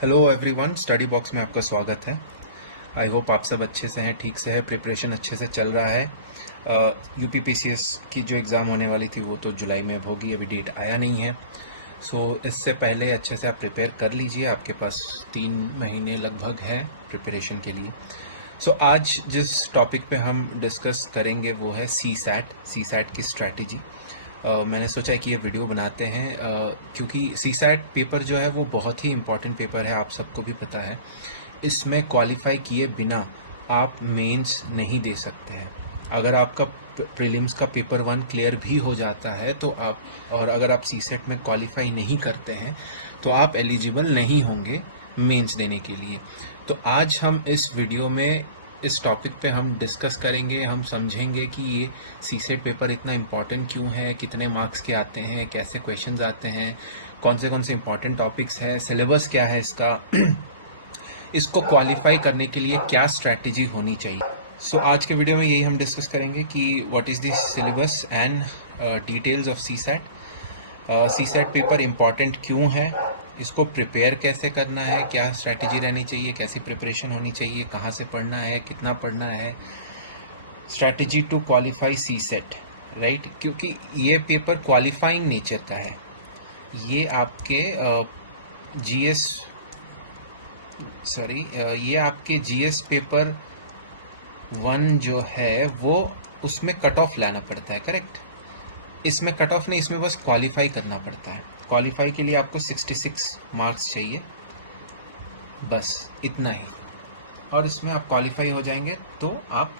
Hello everyone, study box में आपका स्वागत है। आई होप आप सब अच्छे से हैं, ठीक से है, प्रिपरेशन अच्छे से चल रहा है। यूपीपीसीएस की जो एग्ज़ाम होने वाली थी वो तो जुलाई में अब होगी, अभी डेट आया नहीं है। इससे पहले अच्छे से आप प्रिपेयर कर लीजिए, आपके पास 3 महीने लगभग है प्रिपरेशन के लिए। आज जिस टॉपिक पे हम डिस्कस करेंगे वो है सी सैट की स्ट्रैटेजी। मैंने सोचा है कि ये वीडियो बनाते हैं क्योंकि सी सैट पेपर जो है वो बहुत ही इम्पॉर्टेंट पेपर है, आप सबको भी पता है। इसमें क्वालिफाई किए बिना आप मेंस नहीं दे सकते हैं। अगर आपका प्रीलिम्स का पेपर 1 क्लियर भी हो जाता है तो आप, और अगर आप सी सैट में क्वालिफाई नहीं करते हैं तो आप एलिजिबल नहीं होंगे मेंस देने के लिए। तो आज हम इस वीडियो में इस टॉपिक पे हम डिस्कस करेंगे, हम समझेंगे कि ये सी सेट पेपर इतना इम्पॉर्टेंट क्यों है, कितने मार्क्स के आते हैं, कैसे क्वेश्चंस आते हैं, कौन से इम्पॉर्टेंट टॉपिक्स हैं, सिलेबस क्या है इसका इसको क्वालिफाई करने के लिए क्या स्ट्रैटेजी होनी चाहिए। आज के वीडियो में यही हम डिस्कस करेंगे कि what is the syllabus and details of CSAT paper important क्यों है, इसको प्रिपेयर कैसे करना है, क्या स्ट्रैटेजी रहनी चाहिए, कैसी प्रिपरेशन होनी चाहिए, कहाँ से पढ़ना है, कितना पढ़ना है, strategy to qualify CSAT, right. क्योंकि ये पेपर क्वालिफाइंग नेचर का है। ये आपके जीएस ये आपके जीएस पेपर 1 जो है वो उसमें कट ऑफ लाना पड़ता है, करेक्ट। इसमें कट ऑफ नहीं, इसमें बस क्वालिफाई करना पड़ता है। क्वालिफाई के लिए आपको 66 मार्क्स चाहिए, बस इतना ही। और इसमें आप क्वालिफाई हो जाएंगे तो आप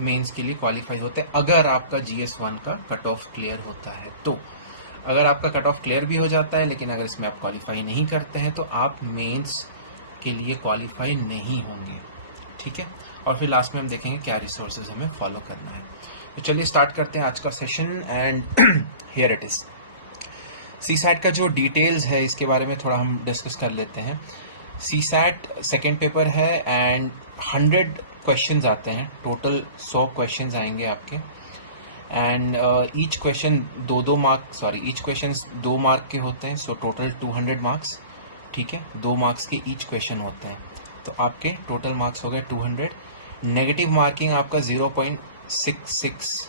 मेंस के लिए क्वालिफाई होते हैं, अगर आपका GS1 का कट ऑफ क्लियर होता है तो। अगर आपका कट ऑफ क्लियर भी हो जाता है लेकिन अगर इसमें आप क्वालिफाई नहीं करते हैं तो आप मेंस के लिए क्वालिफाई नहीं होंगे, ठीक है। और फिर लास्ट में हम देखेंगे क्या रिसोर्सेज हमें फॉलो करना है। तो चलिए स्टार्ट करते हैं आज का session and here it is. CSAT का जो डिटेल्स है इसके बारे में थोड़ा हम डिस्कस कर लेते हैं। सी सैट सेकेंड पेपर है एंड 100 क्वेश्चंस आते हैं, टोटल 100 क्वेश्चंस आएंगे आपके। एंड ईच क्वेश्चन 2 मार्क के होते हैं, सो टोटल 200 मार्क्स, ठीक है। 2 मार्क्स के ईच क्वेश्चन होते हैं, तो आपके टोटल मार्क्स हो गए 200। नेगेटिव मार्किंग आपका 0.66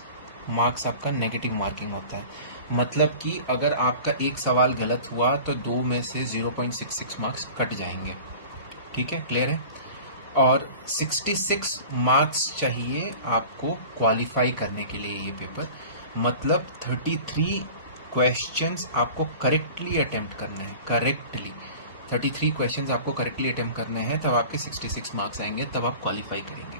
मार्क्स आपका नेगेटिव मार्किंग होता है। मतलब कि अगर आपका एक सवाल गलत हुआ तो 2 में से 0.66 मार्क्स कट जाएंगे, ठीक है, क्लियर है। और 66 मार्क्स चाहिए आपको क्वालिफाई करने के लिए ये पेपर। मतलब 33 क्वेश्चंस आपको करेक्टली अटेम्प्ट करने हैं, 33 क्वेश्चंस आपको करेक्टली अटेम्प्ट करने हैं, तब आपके 66 मार्क्स आएंगे, तब आप क्वालिफाई करेंगे।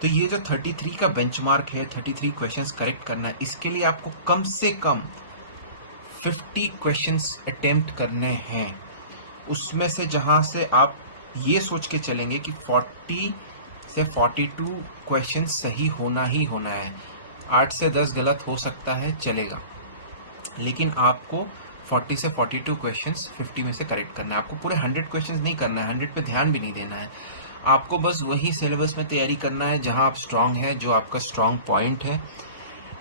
तो ये जो 33 का बेंचमार्क है, 33 क्वेश्चंस करेक्ट करना है, इसके लिए आपको कम से कम 50 क्वेश्चंस अटेम्प्ट करने हैं। उसमें से जहां से आप ये सोच के चलेंगे कि 40 से 42 क्वेश्चन सही होना ही होना है। 8 से 10 गलत हो सकता है, चलेगा, लेकिन आपको 40 से 42 क्वेश्चंस 50 में से करेक्ट करना है। आपको पूरे 100 क्वेश्चंस नहीं करना है, 100 पे ध्यान भी नहीं देना है। आपको बस वही सिलेबस में तैयारी करना है जहां आप स्ट्रांग है, जो आपका स्ट्रांग पॉइंट है,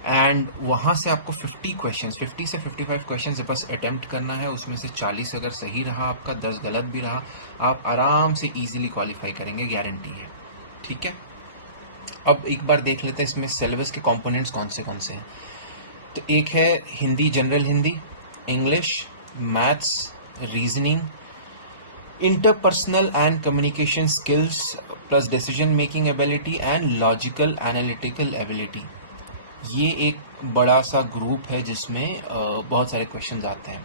एंड वहां से आपको 50 से 55 क्वेश्चन बस अटेम्प्ट करना है। उसमें से 40 अगर सही रहा आपका, 10 गलत भी रहा, आप आराम से इजीली क्वालिफाई करेंगे, गारंटी है, ठीक है। अब एक बार देख लेते हैं इसमें सिलेबस के कंपोनेंट्स कौन से हैं। तो एक है Hindi, general Hindi, English, maths, reasoning, interpersonal and communication skills plus decision making ability and logical analytical ability. ये एक बड़ा सा ग्रुप है जिसमें बहुत सारे क्वेश्चंस आते हैं।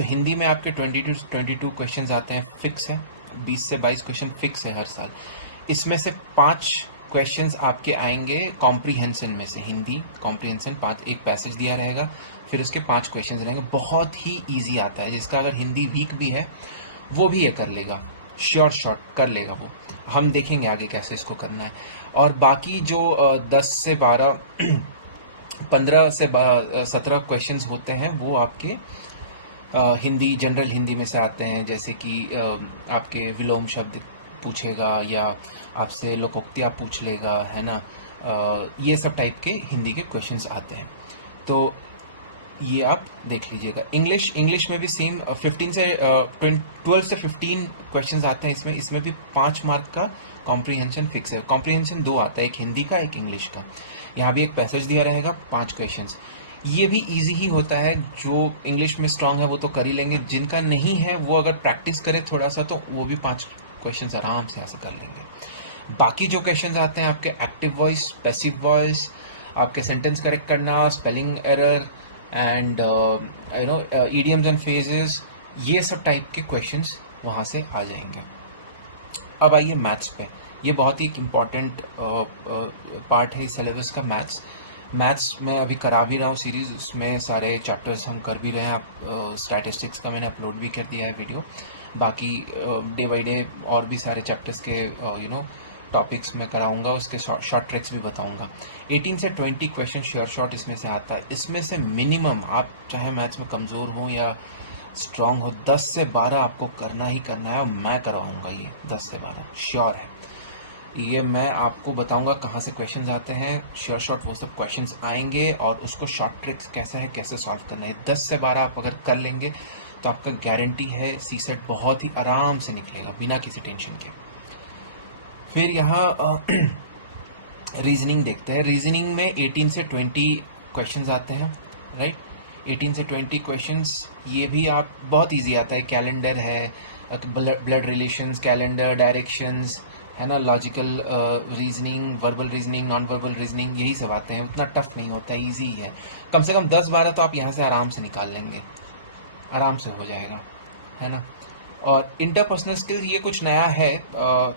हिंदी में आपके 22 क्वेश्चंस आते हैं, फिक्स है, 20 से 22 क्वेश्चन फिक्स है हर साल। इसमें से 5 क्वेश्चंस आपके आएंगे कॉम्प्रीहेंशन में से। हिंदी कॉम्प्रीहेंशन 5, एक पैसेज दिया रहेगा, फिर उसके 5 क्वेश्चंस रहेंगे। बहुत ही ईजी आता है, जिसका अगर हिंदी वीक भी है वो भी ये कर लेगा, शॉर्ट कर लेगा वो। हम देखेंगे आगे कैसे इसको करना है। और बाकी जो 10 से 12 15 से 17 क्वेश्चंस होते हैं वो आपके हिंदी, जनरल हिंदी में से आते हैं। जैसे कि आपके विलोम शब्द पूछेगा या आपसे लोकोक्तियाँ पूछ लेगा, है ना। ये सब टाइप के हिंदी के क्वेश्चंस आते हैं। तो ये आप देख लीजिएगा। इंग्लिश में भी सेम 12 से 15 क्वेश्चंस आते हैं इसमें। इसमें भी 5 मार्क का कॉम्प्रीहेंशन फिक्स है। कॉम्प्रीहेंशन 2 आता है, एक हिंदी का, एक इंग्लिश का। यहाँ भी एक पैसेज दिया रहेगा, 5 क्वेश्चंस। ये भी इजी ही होता है, जो इंग्लिश में स्ट्रांग है वो तो कर ही लेंगे, जिनका नहीं है वो अगर प्रैक्टिस करे थोड़ा सा तो वो भी 5 क्वेश्चंस आराम से ऐसे कर लेंगे। बाकी जो क्वेश्चंस आते हैं आपके एक्टिव वॉइस, पैसिव वॉइस, आपके सेंटेंस करेक्ट करना, spelling error and idioms and phrases, ये सब टाइप के क्वेश्चंस वहाँ से आ जाएंगे। अब आइए मैथ्स पे। ये बहुत ही इम्पॉर्टेंट पार्ट है इस सिलेबस का, मैथ्स में अभी करा भी रहा हूँ सीरीज, उसमें सारे चैप्टर्स हम कर भी रहे हैं। आप स्टैटिस्टिक्स का मैंने अपलोड भी कर दिया है वीडियो। बाकी डे बाई डे और भी सारे चैप्टर्स के टॉपिक्स में कराऊंगा, उसके शॉर्ट ट्रिक्स भी बताऊंगा। 18 से 20 क्वेश्चन श्योर शॉर्ट इसमें से आता है। इसमें से मिनिमम, आप चाहे मैथ्स में कमज़ोर हो या स्ट्रांग हो, 10 से 12 आपको करना ही करना है, और मैं करवाऊंगा ये 10 से 12 श्योर है। ये मैं आपको बताऊंगा कहाँ से क्वेश्चंस आते हैं, श्योर शॉर्ट वो सब क्वेश्चंस आएंगे, और उसको शॉर्ट ट्रिक्स कैसा है, कैसे सॉल्व करना है। 10 से 12 आप अगर कर लेंगे तो आपका गारंटी है सीसेट बहुत ही आराम से निकलेगा, बिना किसी टेंशन के। फिर यहाँ रीजनिंग देखते हैं। रीजनिंग में 18 से 20 क्वेश्चंस आते हैं, राइट। 18 से 20 क्वेश्चंस, ये भी आप बहुत इजी आता है। कैलेंडर है, ब्लड रिलेशंस, कैलेंडर, डायरेक्शंस, है ना, logical reasoning, verbal reasoning, non verbal reasoning, यही सब आते हैं। उतना टफ नहीं होता है, ईजी है। कम से कम 10-12 तो आप यहाँ से आराम से निकाल लेंगे, आराम से हो जाएगा, है ना। और इंटरपर्सनल स्किल्स, ये कुछ नया है।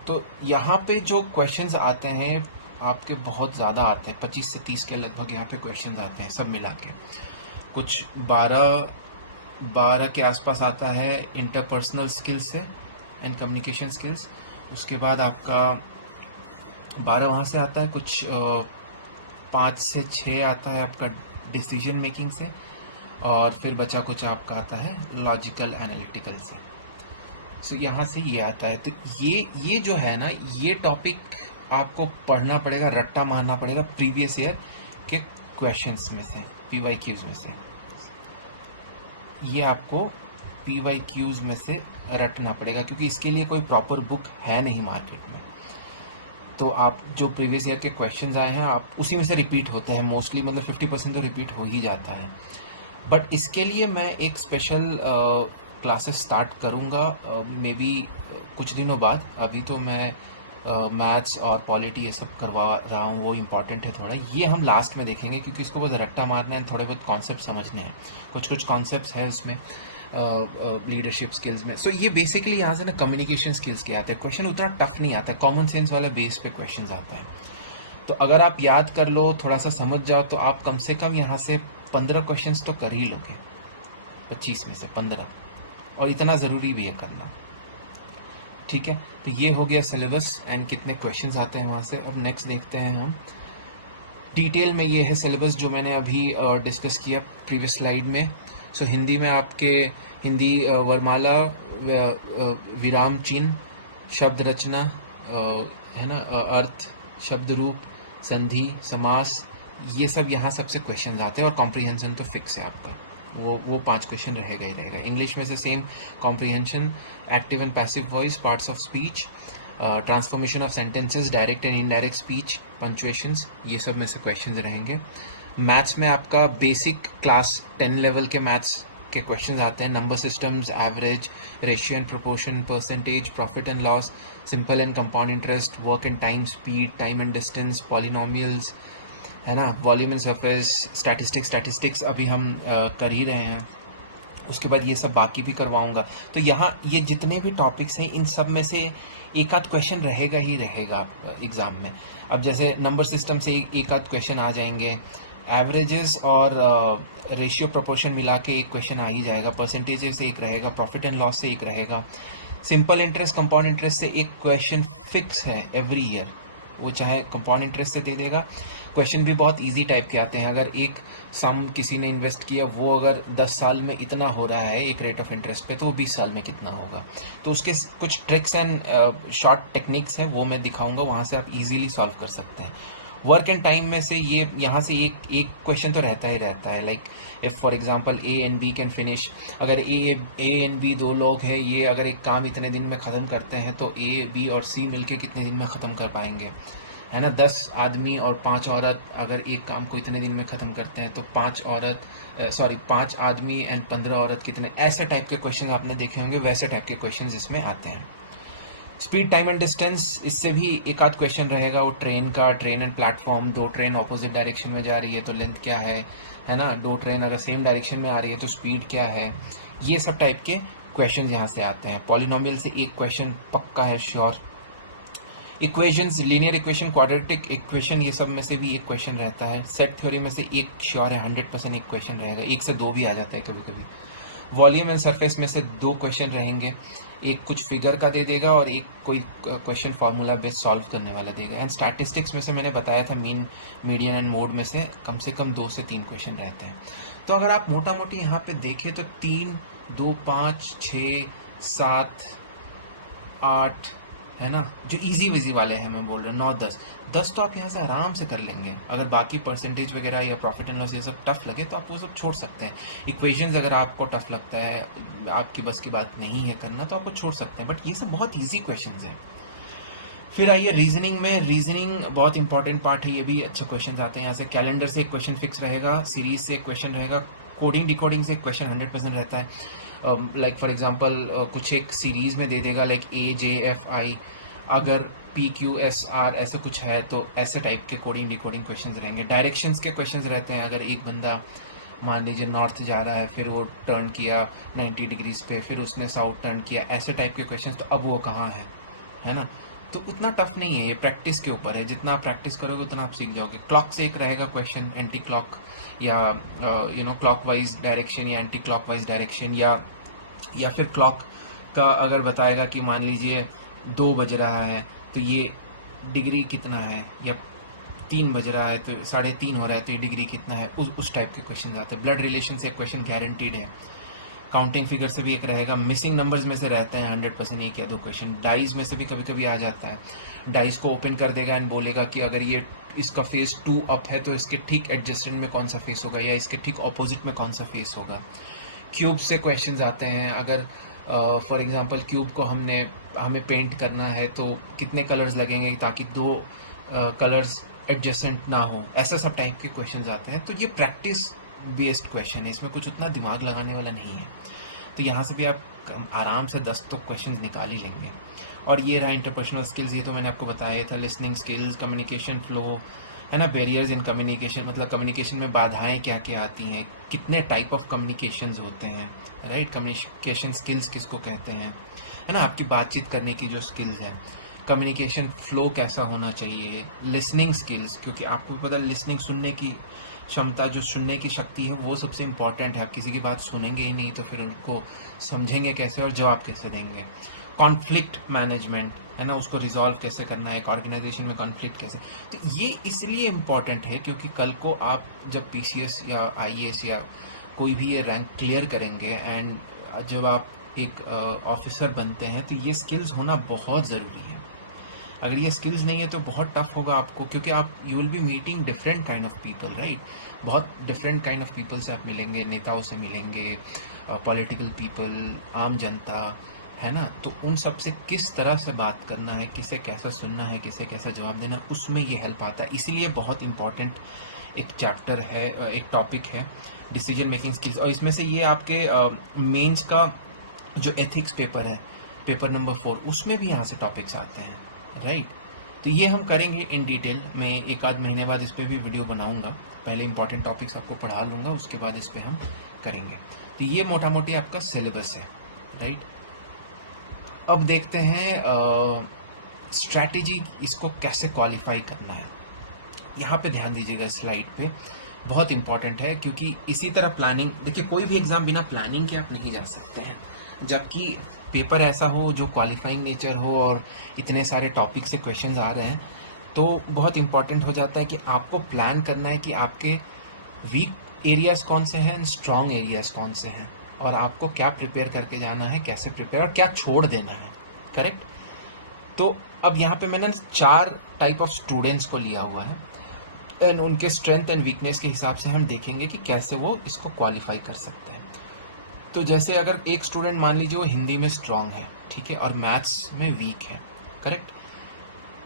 तो यहाँ पे जो क्वेश्चंस आते हैं आपके बहुत ज़्यादा आते हैं, 25 से 30 के लगभग यहाँ पे क्वेश्चंस आते हैं सब मिला के। कुछ 12 के आसपास आता है इंटरपर्सनल स्किल्स से एंड कम्युनिकेशन स्किल्स। उसके बाद आपका 12 वहाँ से आता है, कुछ 5 से 6 आता है आपका डिसीजन मेकिंग से, और फिर बचा कुछ आपका आता है लॉजिकल एनालिटिकल से। सो यहाँ से ये आता है। तो ये जो है ना, ये टॉपिक आपको पढ़ना पड़ेगा, रट्टा मारना पड़ेगा प्रीवियस ईयर के क्वेश्चंस में से, PYQs में से। ये आपको PYQs में से रटना पड़ेगा, क्योंकि इसके लिए कोई प्रॉपर बुक है नहीं मार्केट में। तो आप जो प्रीवियस ईयर के क्वेश्चंस आए हैं, आप उसी में से रिपीट होते हैं मोस्टली, मतलब 50% तो रिपीट हो ही जाता है। बट इसके लिए मैं एक स्पेशल क्लासेस स्टार्ट करूँगा मे बी कुछ दिनों बाद। अभी तो मैं मैथ्स और पॉलिटी ये सब करवा रहा हूँ, वो इम्पॉर्टेंट है थोड़ा। ये हम लास्ट में देखेंगे, क्योंकि इसको बहुत रट्टा मारना है, थोड़े बहुत कॉन्सेप्ट समझने हैं। कुछ कॉन्सेप्ट्स है उसमें लीडरशिप स्किल्स में। सो ये बेसिकली यहाँ से ना कम्युनिकेशन स्किल्स के आते हैं। क्वेश्चन उतना टफ नहीं आता है, कॉमन सेंस वाला बेस पे क्वेश्चन आता है। तो अगर आप याद कर लो, थोड़ा सा समझ जाओ, तो आप कम से कम यहाँ से 15 क्वेश्चंस तो कर ही लोगे, 25 में से 15, और इतना ज़रूरी भी है करना, ठीक है। तो ये हो गया सिलेबस एंड कितने क्वेश्चंस आते हैं वहाँ से। अब नेक्स्ट देखते हैं हम डिटेल में। ये है सिलेबस जो मैंने अभी डिस्कस किया प्रीवियस स्लाइड में। सो हिंदी में आपके हिंदी वरमाला, विराम चिन्ह, शब्द रचना, है ना, अर्थ, शब्द रूप, संधि, समास, ये सब यहाँ सबसे क्वेश्चंस आते हैं। और कॉम्प्रीहेंशन तो फिक्स है आपका, वो 5 क्वेश्चन रहेगा ही रहेगा। इंग्लिश में से same comprehension, active and passive voice, parts of speech, transformation of sentences, direct and indirect speech, punctuations, ये सब में से क्वेश्चंस रहेंगे। मैथ्स में आपका बेसिक क्लास 10 लेवल के मैथ्स के क्वेश्चंस आते हैं। Number systems, average, ratio and proportion, percentage, profit and loss, simple and compound interest, work and time, speed, time and distance, polynomials, है ना, वॉल्यूम एंड सरफेस, स्टैटिस्टिक्स अभी हम कर ही रहे हैं। उसके बाद ये सब बाकी भी करवाऊंगा। तो यहाँ ये जितने भी टॉपिक्स हैं, इन सब में से एक आध क्वेश्चन रहेगा ही रहेगा एग्ज़ाम में। अब जैसे नंबर सिस्टम से एक आध क्वेश्चन आ जाएंगे, एवरेजेस और रेशियो प्रोपोर्शन मिला के एक क्वेश्चन आ ही जाएगा, परसेंटेजेस से एक रहेगा, प्रॉफिट एंड लॉस से एक रहेगा, सिंपल इंटरेस्ट, कंपाउंड इंटरेस्ट से एक क्वेश्चन फिक्स है एवरी ईयर, वो चाहे कंपाउंड इंटरेस्ट से दे देगा। क्वेश्चन भी बहुत इजी टाइप के आते हैं। अगर एक सम किसी ने इन्वेस्ट किया, वो अगर 10 साल में इतना हो रहा है एक रेट ऑफ इंटरेस्ट पे, तो वो 20 साल में कितना होगा। तो उसके कुछ ट्रिक्स एंड शॉर्ट टेक्निक्स हैं, वो मैं दिखाऊंगा, वहाँ से आप इजीली सॉल्व कर सकते हैं। वर्क एंड टाइम में से ये यहाँ से एक क्वेश्चन तो रहता ही रहता है, like if for example A and B can finish, अगर ए एंड बी दो लोग हैं, ये अगर एक काम इतने दिन में ख़त्म करते हैं तो ए बी और सी मिलके कितने दिन में ख़त्म कर पाएंगे, है ना। 10 आदमी और 5 औरत अगर एक काम को इतने दिन में ख़त्म करते हैं तो 5 आदमी एंड 15 औरत कितने, ऐसे टाइप के क्वेश्चन आपने देखे होंगे, वैसे टाइप के क्वेश्चन इसमें आते हैं। स्पीड, टाइम एंड डिस्टेंस, इससे भी एक आध क्वेश्चन रहेगा वो ट्रेन का, ट्रेन एंड प्लेटफॉर्म, दो ट्रेन ऑपोजिट डायरेक्शन में जा रही है तो लेंथ क्या है ना। दो ट्रेन अगर सेम डायरेक्शन में आ रही है तो स्पीड क्या है, ये सब टाइप के क्वेश्चन यहाँ से आते हैं। पॉलिनोमियल से एक क्वेश्चन पक्का है, sure. Equations, linear equation, quadratic equation, ये सब में से भी एक क्वेश्चन रहता है। सेट थ्योरी में से एक श्योर है, 100% एक क्वेश्चन रहेगा, एक से दो भी आ जाता है कभी कभी। वॉल्यूम एंड सरफेस में से 2 क्वेश्चन रहेंगे, एक कुछ फिगर का दे देगा और एक कोई क्वेश्चन फार्मूला बेस्ड सॉल्व करने वाला देगा। एंड स्टैटिस्टिक्स में से मैंने बताया था मीन, मीडियन एंड मोड में से कम 2 से 3 क्वेश्चन रहते हैं। तो अगर आप मोटा मोटी यहाँ पे देखें तो 3, 2, 5, 6, 7, 8, है ना, जो इजी विजी वाले हैं मैं बोल रहा हूँ, 9, 10 तो आप यहाँ से आराम से कर लेंगे। अगर बाकी परसेंटेज वगैरह या प्रॉफिट एंड लॉस ये सब टफ लगे तो आप वो सब छोड़ सकते हैं। इक्वेशंस अगर आपको टफ लगता है, आपकी बस की बात नहीं है करना, तो आपको छोड़ सकते हैं, बट ये सब बहुत ईजी क्वेश्चंस हैं। फिर आइए रीजनिंग में, रीजनिंग बहुत इंपॉर्टेंट पार्ट है, ये भी अच्छे क्वेश्चन आते हैं यहाँ से। कैलेंडर से एक क्वेश्चन फिक्स रहेगा, सीरीज से एक क्वेश्चन रहेगा, कोडिंग डिकोडिंग से एक क्वेश्चन 100% रहता है। लाइक फॉर एग्जांपल कुछ एक सीरीज में दे देगा, लाइक AJFI, अगर PQSR ऐसे कुछ है तो ऐसे टाइप के कोडिंग डिकोडिंग क्वेश्चंस रहेंगे। डायरेक्शंस के क्वेश्चंस रहते हैं, अगर एक बंदा मान लीजिए नॉर्थ जा रहा है, फिर वो टर्न किया 90 डिग्रीज पे, फिर उसने साउथ टर्न किया, ऐसे टाइप के क्वेश्चंस, तो अब वो कहाँ है ना। तो उतना टफ नहीं है, ये प्रैक्टिस के ऊपर है, जितना आप प्रैक्टिस करोगे उतना आप सीख जाओगे। क्लॉक से एक रहेगा क्वेश्चन, एंटी क्लॉक या क्लॉकवाइज डायरेक्शन या एंटी क्लॉकवाइज डायरेक्शन, या फिर क्लॉक का अगर बताएगा कि मान लीजिए 2 बज रहा है तो ये डिग्री कितना है, या 3 बज रहा है तो 3.5 हो रहा है तो ये डिग्री कितना है, उस टाइप के क्वेश्चन आते हैं। ब्लड रिलेशन से एक क्वेश्चन गारंटीड है। काउंटिंग फिगर से भी एक रहेगा। मिसिंग नंबर्स में से रहते हैं 100% 1 या 2 क्वेश्चन। डाइज में से भी कभी कभी आ जाता है, डाइज को ओपन कर देगा एंड बोलेगा कि अगर ये इसका फेस 2 अप है तो इसके ठीक एडजस्टेंट में कौन सा फेस होगा, या इसके ठीक ऑपोजिट में कौन सा फेस होगा। क्यूब से क्वेश्चंस आते हैं, अगर फॉर एग्जांपल क्यूब को हमें पेंट करना है तो कितने कलर्स लगेंगे ताकि 2 कलर्स एडजस्टेंट ना हो, ऐसा सब टाइप के क्वेश्चंस आते हैं। तो ये प्रैक्टिस बेस्ड क्वेश्चन है, इसमें कुछ उतना दिमाग लगाने वाला नहीं है। तो यहाँ से भी आप आराम से 10 तो क्वेश्चन निकाल ही लेंगे। और ये रहा इंटरपर्सनल स्किल्स, ये तो मैंने आपको बताया था। लिसनिंग स्किल्स, कम्युनिकेशन फ्लो, है ना, बैरियर्स इन कम्युनिकेशन, मतलब कम्युनिकेशन में बाधाएं क्या क्या आती हैं, कितने टाइप ऑफ कम्युनिकेशंस होते हैं, राइट। कम्युनिकेशन स्किल्स किसको कहते हैं, है ना, आपकी बातचीत करने की जो स्किल्स है। कम्युनिकेशन फ्लो कैसा होना चाहिए। लिसनिंग स्किल्स, क्योंकि आपको भी पता है लिसनिंग, सुनने की क्षमता, जो सुनने की शक्ति है वो सबसे इम्पॉर्टेंट है। आप किसी की बात सुनेंगे ही नहीं तो फिर उनको समझेंगे कैसे और जवाब कैसे देंगे। कॉन्फ्लिक्ट मैनेजमेंट, है ना, उसको रिजॉल्व कैसे करना है, एक ऑर्गेनाइजेशन में कॉन्फ्लिक्ट कैसे। तो ये इसलिए इम्पॉर्टेंट है क्योंकि कल को आप जब PCS या IAS या कोई भी ये रैंक क्लियर करेंगे एंड जब आप एक ऑफिसर बनते हैं तो ये स्किल्स होना बहुत ज़रूरी है। अगर ये स्किल्स नहीं है तो बहुत टफ होगा आपको, क्योंकि आप you will be meeting different kind of people, right. बहुत डिफरेंट काइंड ऑफ पीपल से आप मिलेंगे, नेताओं से मिलेंगे, पॉलिटिकल पीपल, आम जनता, है ना। तो उन सब से किस तरह से बात करना है, किसे कैसा सुनना है, किसे कैसा जवाब देना, उसमें ये हेल्प आता है। इसीलिए बहुत इंपॉर्टेंट एक चैप्टर है, एक टॉपिक है डिसीजन मेकिंग स्किल्स। और इसमें से ये आपके मेंस का जो एथिक्स पेपर है, पेपर नंबर 4, उसमें भी यहाँ से टॉपिक्स आते हैं, राइट। तो ये हम करेंगे इन डिटेल। मैं 1 आध महीने बाद इस पर भी वीडियो बनाऊंगा। पहले इंपॉर्टेंट टॉपिक्स आपको पढ़ा लूँगा, उसके बाद इस पर हम करेंगे। तो ये मोटा मोटी आपका सिलेबस है, राइट। अब देखते हैं स्ट्रैटेजी, इसको कैसे क्वालिफाई करना है। यहाँ पे ध्यान दीजिएगा, स्लाइड पे बहुत इंपॉर्टेंट है, क्योंकि इसी तरह प्लानिंग, देखिए कोई भी एग्ज़ाम बिना प्लानिंग के आप नहीं जा सकते हैं। जबकि पेपर ऐसा हो जो क्वालिफाइंग नेचर हो और इतने सारे टॉपिक से क्वेश्चंस आ रहे हैं, तो बहुत इंपॉर्टेंट हो जाता है कि आपको प्लान करना है कि आपके वीक एरियाज़ कौन से हैं, स्ट्रॉन्ग एरियाज़ कौन से हैं, और आपको क्या प्रिपेयर करके जाना है, कैसे प्रिपेयर, और क्या छोड़ देना है, करेक्ट। तो अब यहाँ पे मैंने 4 टाइप ऑफ स्टूडेंट्स को लिया हुआ है। एंड उनके स्ट्रेंथ एंड वीकनेस के हिसाब से हम देखेंगे कि कैसे वो इसको क्वालिफाई कर सकते हैं। तो जैसे अगर एक स्टूडेंट मान लीजिए वो हिंदी में स्ट्रांग है, ठीक है, और मैथ्स में वीक है, करेक्ट,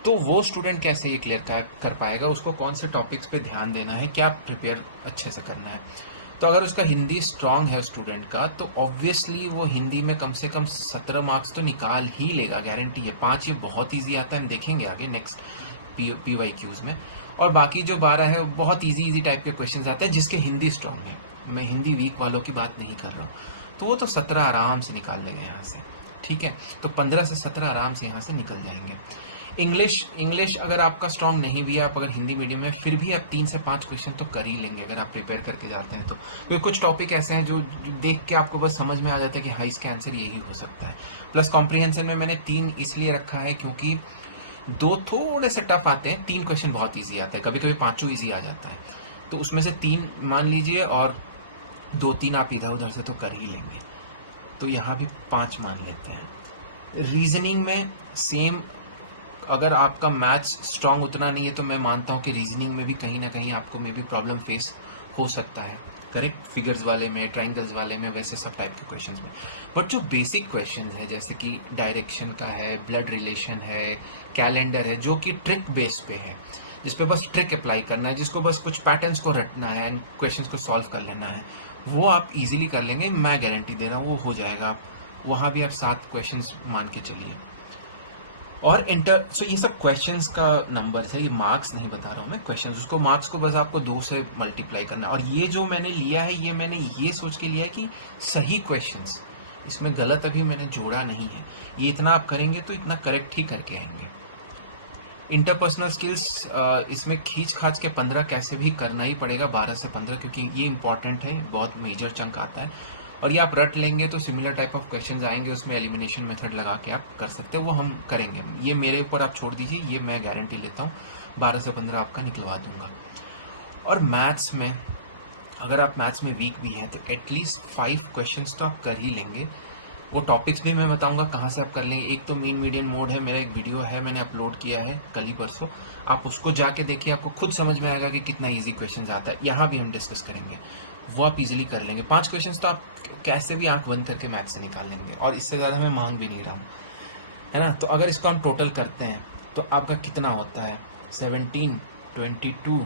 तो वो स्टूडेंट कैसे ये क्लियर कर पाएगा, उसको कौन से टॉपिक्स पे ध्यान देना है, क्या प्रिपेयर अच्छे से करना है। तो अगर उसका हिंदी स्ट्रांग है स्टूडेंट का, तो ऑब्वियसली वो हिंदी में कम से कम 17 मार्क्स तो निकाल ही लेगा, गारंटी है। 5 ये बहुत ईजी आता है, हम देखेंगे आगे नेक्स्ट PYQs में। और बाकी जो 12 है बहुत इजी टाइप के क्वेश्चन आते हैं जिसके हिंदी स्ट्रांग है, मैं हिंदी वीक वालों की बात नहीं कर रहा हूँ। तो वो तो 17 आराम से निकाल लेंगे यहाँ से, ठीक है। तो 15 से 17 आराम से यहाँ से निकल जाएंगे। इंग्लिश अगर आपका स्ट्रांग नहीं भी है, आप अगर हिंदी मीडियम में, फिर भी आप 3 से 5 क्वेश्चन तो कर ही लेंगे अगर आप प्रिपेयर करके जाते हैं तो। क्योंकि कुछ टॉपिक ऐसे हैं जो देख के आपको बस समझ में आ जाता है कि हाँ इसका आंसर यही हो सकता है। प्लस कॉम्प्रिहेंशन में मैंने 3 इसलिए रखा है क्योंकि 2 थोड़े से टफ आते हैं, 3 क्वेश्चन बहुत ईजी आता है, कभी कभी 5 ईजी आ जाता है। तो उसमें से 3 मान लीजिए और 2-3 आप इधर उधर से तो कर ही लेंगे, तो यहाँ भी 5 मान लेते हैं। रीजनिंग में सेम, अगर आपका मैथ्स स्ट्रांग उतना नहीं है तो मैं मानता हूँ कि रीजनिंग में भी कहीं ना कहीं आपको मे भी प्रॉब्लम फेस हो सकता है, करेक्ट, फिगर्स वाले में, ट्राइंगल्स वाले में, वैसे सब टाइप के क्वेश्चंस में। बट जो बेसिक क्वेश्चंस है जैसे कि डायरेक्शन का है, ब्लड रिलेशन है, कैलेंडर है, जो कि ट्रिक बेस पे है, जिस पे बस ट्रिक अप्लाई करना है, जिसको बस कुछ पैटर्न्स को रटना है एंड क्वेश्चंस को सॉल्व कर लेना है, वो आप इजीली कर लेंगे, मैं गारंटी दे रहा हूँ वो हो जाएगा। आप वहाँ भी आप 7 क्वेश्चंस मान के चलिए। और सो ये सब क्वेश्चंस का नंबर है, ये मार्क्स नहीं बता रहा हूँ मैं, क्वेश्चंस, उसको मार्क्स को बस आपको 2 से मल्टीप्लाई करना है। और ये जो मैंने लिया है, ये मैंने ये सोच के लिया है कि सही क्वेश्चंस, इसमें गलत अभी मैंने जोड़ा नहीं है। ये इतना आप करेंगे तो इतना करेक्ट ही करके आएंगे। इंटरपर्सनल स्किल्स, इसमें खींच खाच के 15 कैसे भी करना ही पड़ेगा, 12 से 15, क्योंकि ये इंपॉर्टेंट है, बहुत मेजर चंक आता है। और ये आप रट लेंगे तो सिमिलर टाइप ऑफ क्वेश्चंस आएंगे, उसमें एलिमिनेशन मेथड लगा के आप कर सकते हैं, वो हम करेंगे। ये मेरे ऊपर आप छोड़ दीजिए, ये मैं गारंटी लेता हूँ 12 से 15 आपका निकलवा दूंगा। और मैथ्स में अगर आप मैथ्स में वीक भी हैं तो एटलीस्ट 5 क्वेश्चंस तो आप कर ही लेंगे। वो टॉपिक्स भी मैं बताऊंगा कहाँ से आप कर लेंगे। एक तो मीन मीडियन मोड है, मेरा एक वीडियो है, मैंने अपलोड किया है कल ही परसों, आप उसको जाके देखिए, आपको खुद समझ में आएगा कि कितना ईजी क्वेश्चन आता है। यहाँ भी हम डिस्कस करेंगे, वो आप इजीली कर लेंगे। 5 क्वेश्चन तो आप कैसे भी आंख बंद करके मैथ से निकाल लेंगे, और इससे ज़्यादा मैं मांग भी नहीं रहा हूँ, है ना। तो अगर इसको हम टोटल करते हैं तो आपका कितना होता है, 17, 22,